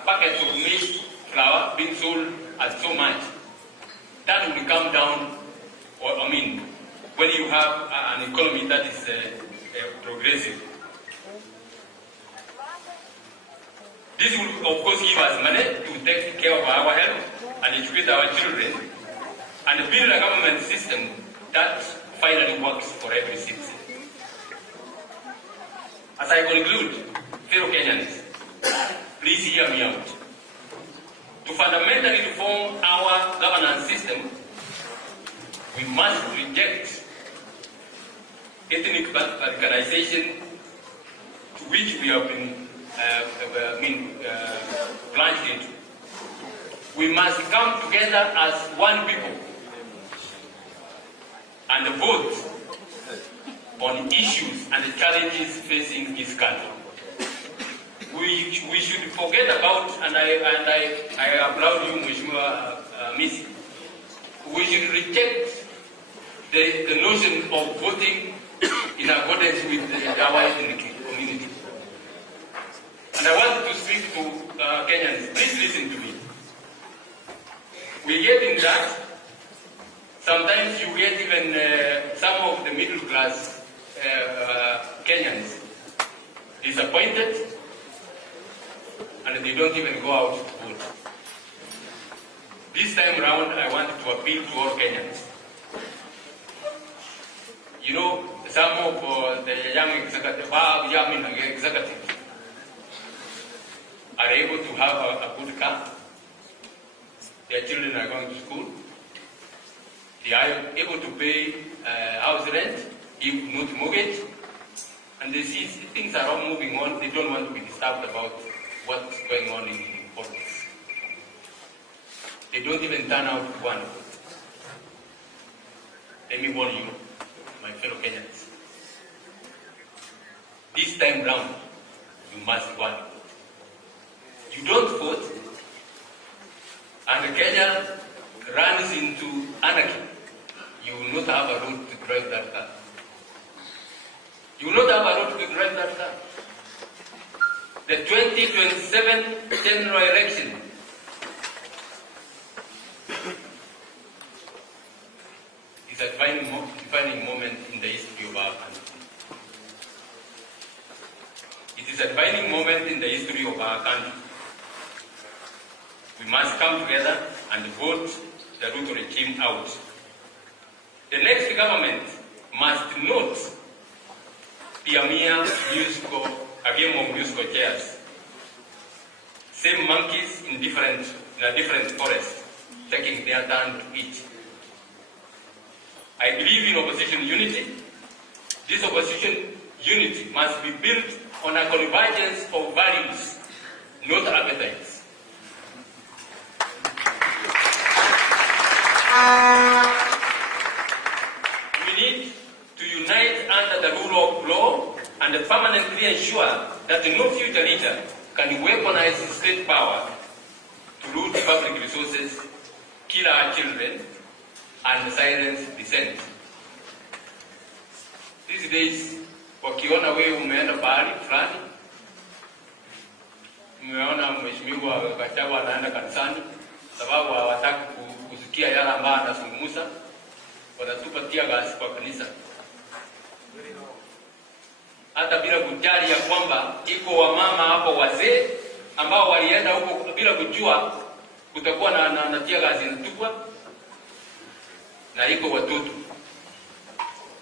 packets of maize flour being sold at so much. That will come down, when you have an economy that is progressive. This will, of course, give us money to take care of our health and educate our children and build a government system that finally works for every citizen. As I conclude, fellow Kenyans, please hear me out. To fundamentally reform our governance system, we must reject ethnic radicalization to which we have been plunged into. We must come together as one people and vote on issues and the challenges facing this country. We should forget about, and I applaud you, Mheshimiwa Misi. We should reject the notion of voting in accordance with our ethnic community. And I want to speak to Kenyans. Please listen to me. We get in that. Sometimes you get even some of the middle class Kenyans disappointed, and they don't even go out to vote. This time round, I want to appeal to all Kenyans. You know, some of the young executives are able to have a good car. Their children are going to school. They are able to pay house rent, if not mortgage. And they see things are all moving on. They don't want to be disturbed about what's going on in politics. They don't even turn out to one vote. Let me warn you, my fellow Kenyans. This time round, you must go and vote. You don't vote, and Kenya runs into anarchy. You will not have a road to drive that car. You will not have a road to drive that car. The 2027 general election is a defining moment in the history of our country. It is a defining moment in the history of our country. We must come together and vote the Ruto regime out. The next government must not be a mere game of musical chairs. Same monkeys in a different forest, taking their turn to eat. I believe in opposition unity. This opposition unity must be built on a convergence of values, not appetites. We need to unite under the rule of law and permanently ensure that no future leader can weaponize state power to loot public resources, kill our children, and silence dissent. These days, wakiona wewe umeenda pahali fulani, umeona mheshimiwa Gachagua anaenda kanisani, sababu hawataka kusikia yale ambayo anazungumza, wanatupatia gasi kwa kanisa. Hata bila kujali ya kwamba iko wamama hapo wazee ambao walienda huko bila kujua kutakuwa na tia gasi inatupwa, na iko watoto.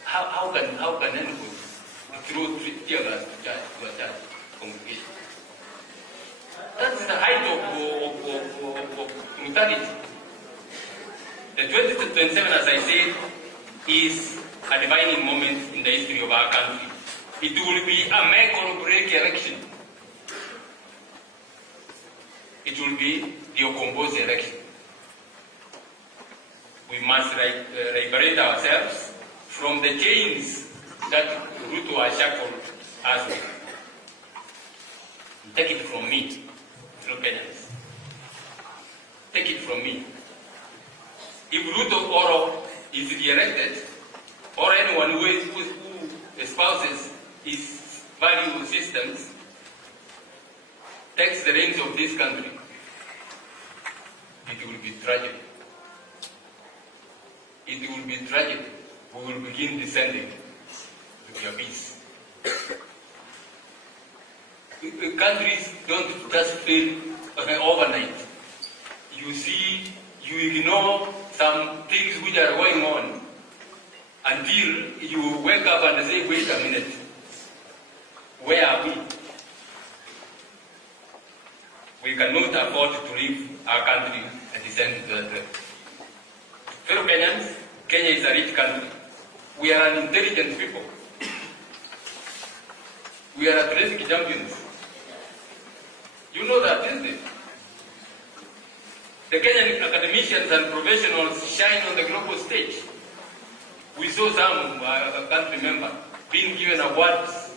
How can anyone throw tear gas to a church congregation? That's the height of brutality. The 2027, as I said, is a defining moment in the history of our country. It will be a make or break election. It will be the Okombo's election. We must liberate ourselves from the chains that Ruto has shackled us with. Take it from me, fellow Kenyans. Take it from me. If Ruto Oro is re-elected, or anyone who espouses his value systems, takes the reins of this country, it will be tragic. It will be tragic. We will begin descending to the abyss. Countries don't just fail overnight. You see, you ignore some things which are going on until you wake up and say, wait a minute, where are we? We cannot afford to leave our country and descend to that level. Fellow Kenyans, Kenya is a rich country. We are an intelligent people. We are athletic champions. You know that, isn't it? The Kenyan academicians and professionals shine on the global stage. We saw some country member being given awards,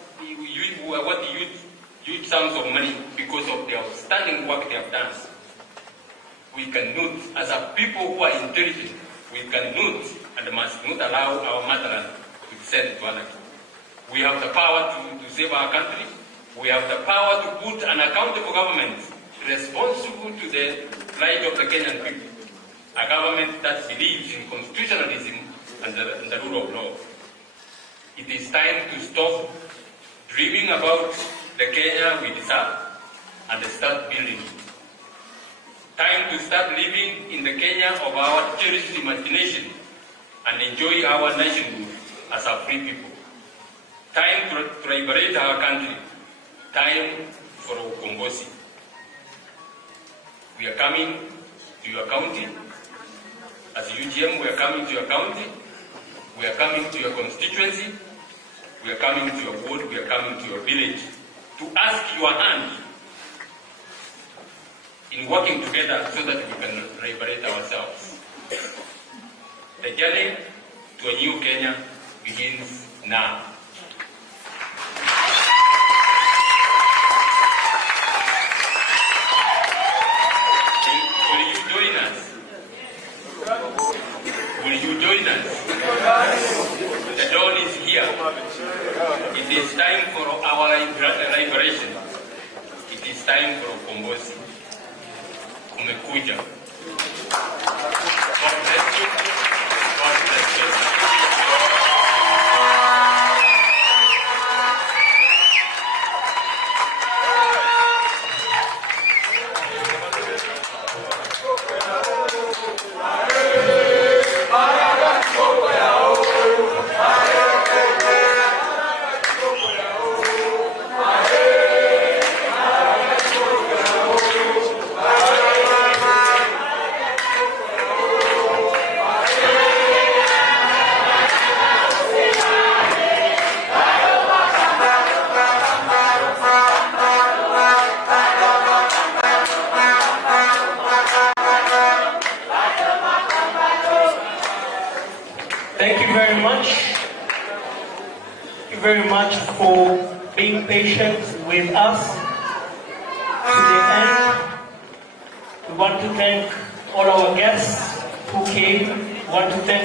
huge sums of money because of the outstanding work they have done. We cannot, as a people who are intelligent, we cannot and must not allow our motherland to descend to anarchy. We have the power to save our country. We have the power to put an accountable government responsible to the plight of the Kenyan people. A government that believes in constitutionalism and the rule of law. It is time to stop dreaming about the Kenya we deserve and start building it. Time to start living in the Kenya of our cherished imagination and enjoy our nationhood as a free people. Time to liberate our country. Time for ukombozi. We are coming to your county. As UGM, we are coming to your county. We are coming to your constituency. We are coming to your ward. We are coming to your village to ask your hand in working together so that we can liberate ourselves. The journey to a new Kenya begins now. Will you join us? Will you join us? The dawn is here. It is time for our liberation. It is time for ukombozi. Umekuja. God bless you. God bless you. Thank you very much. Thank you very much for being patient with us to the end. We want to thank all our guests who came. We want to thank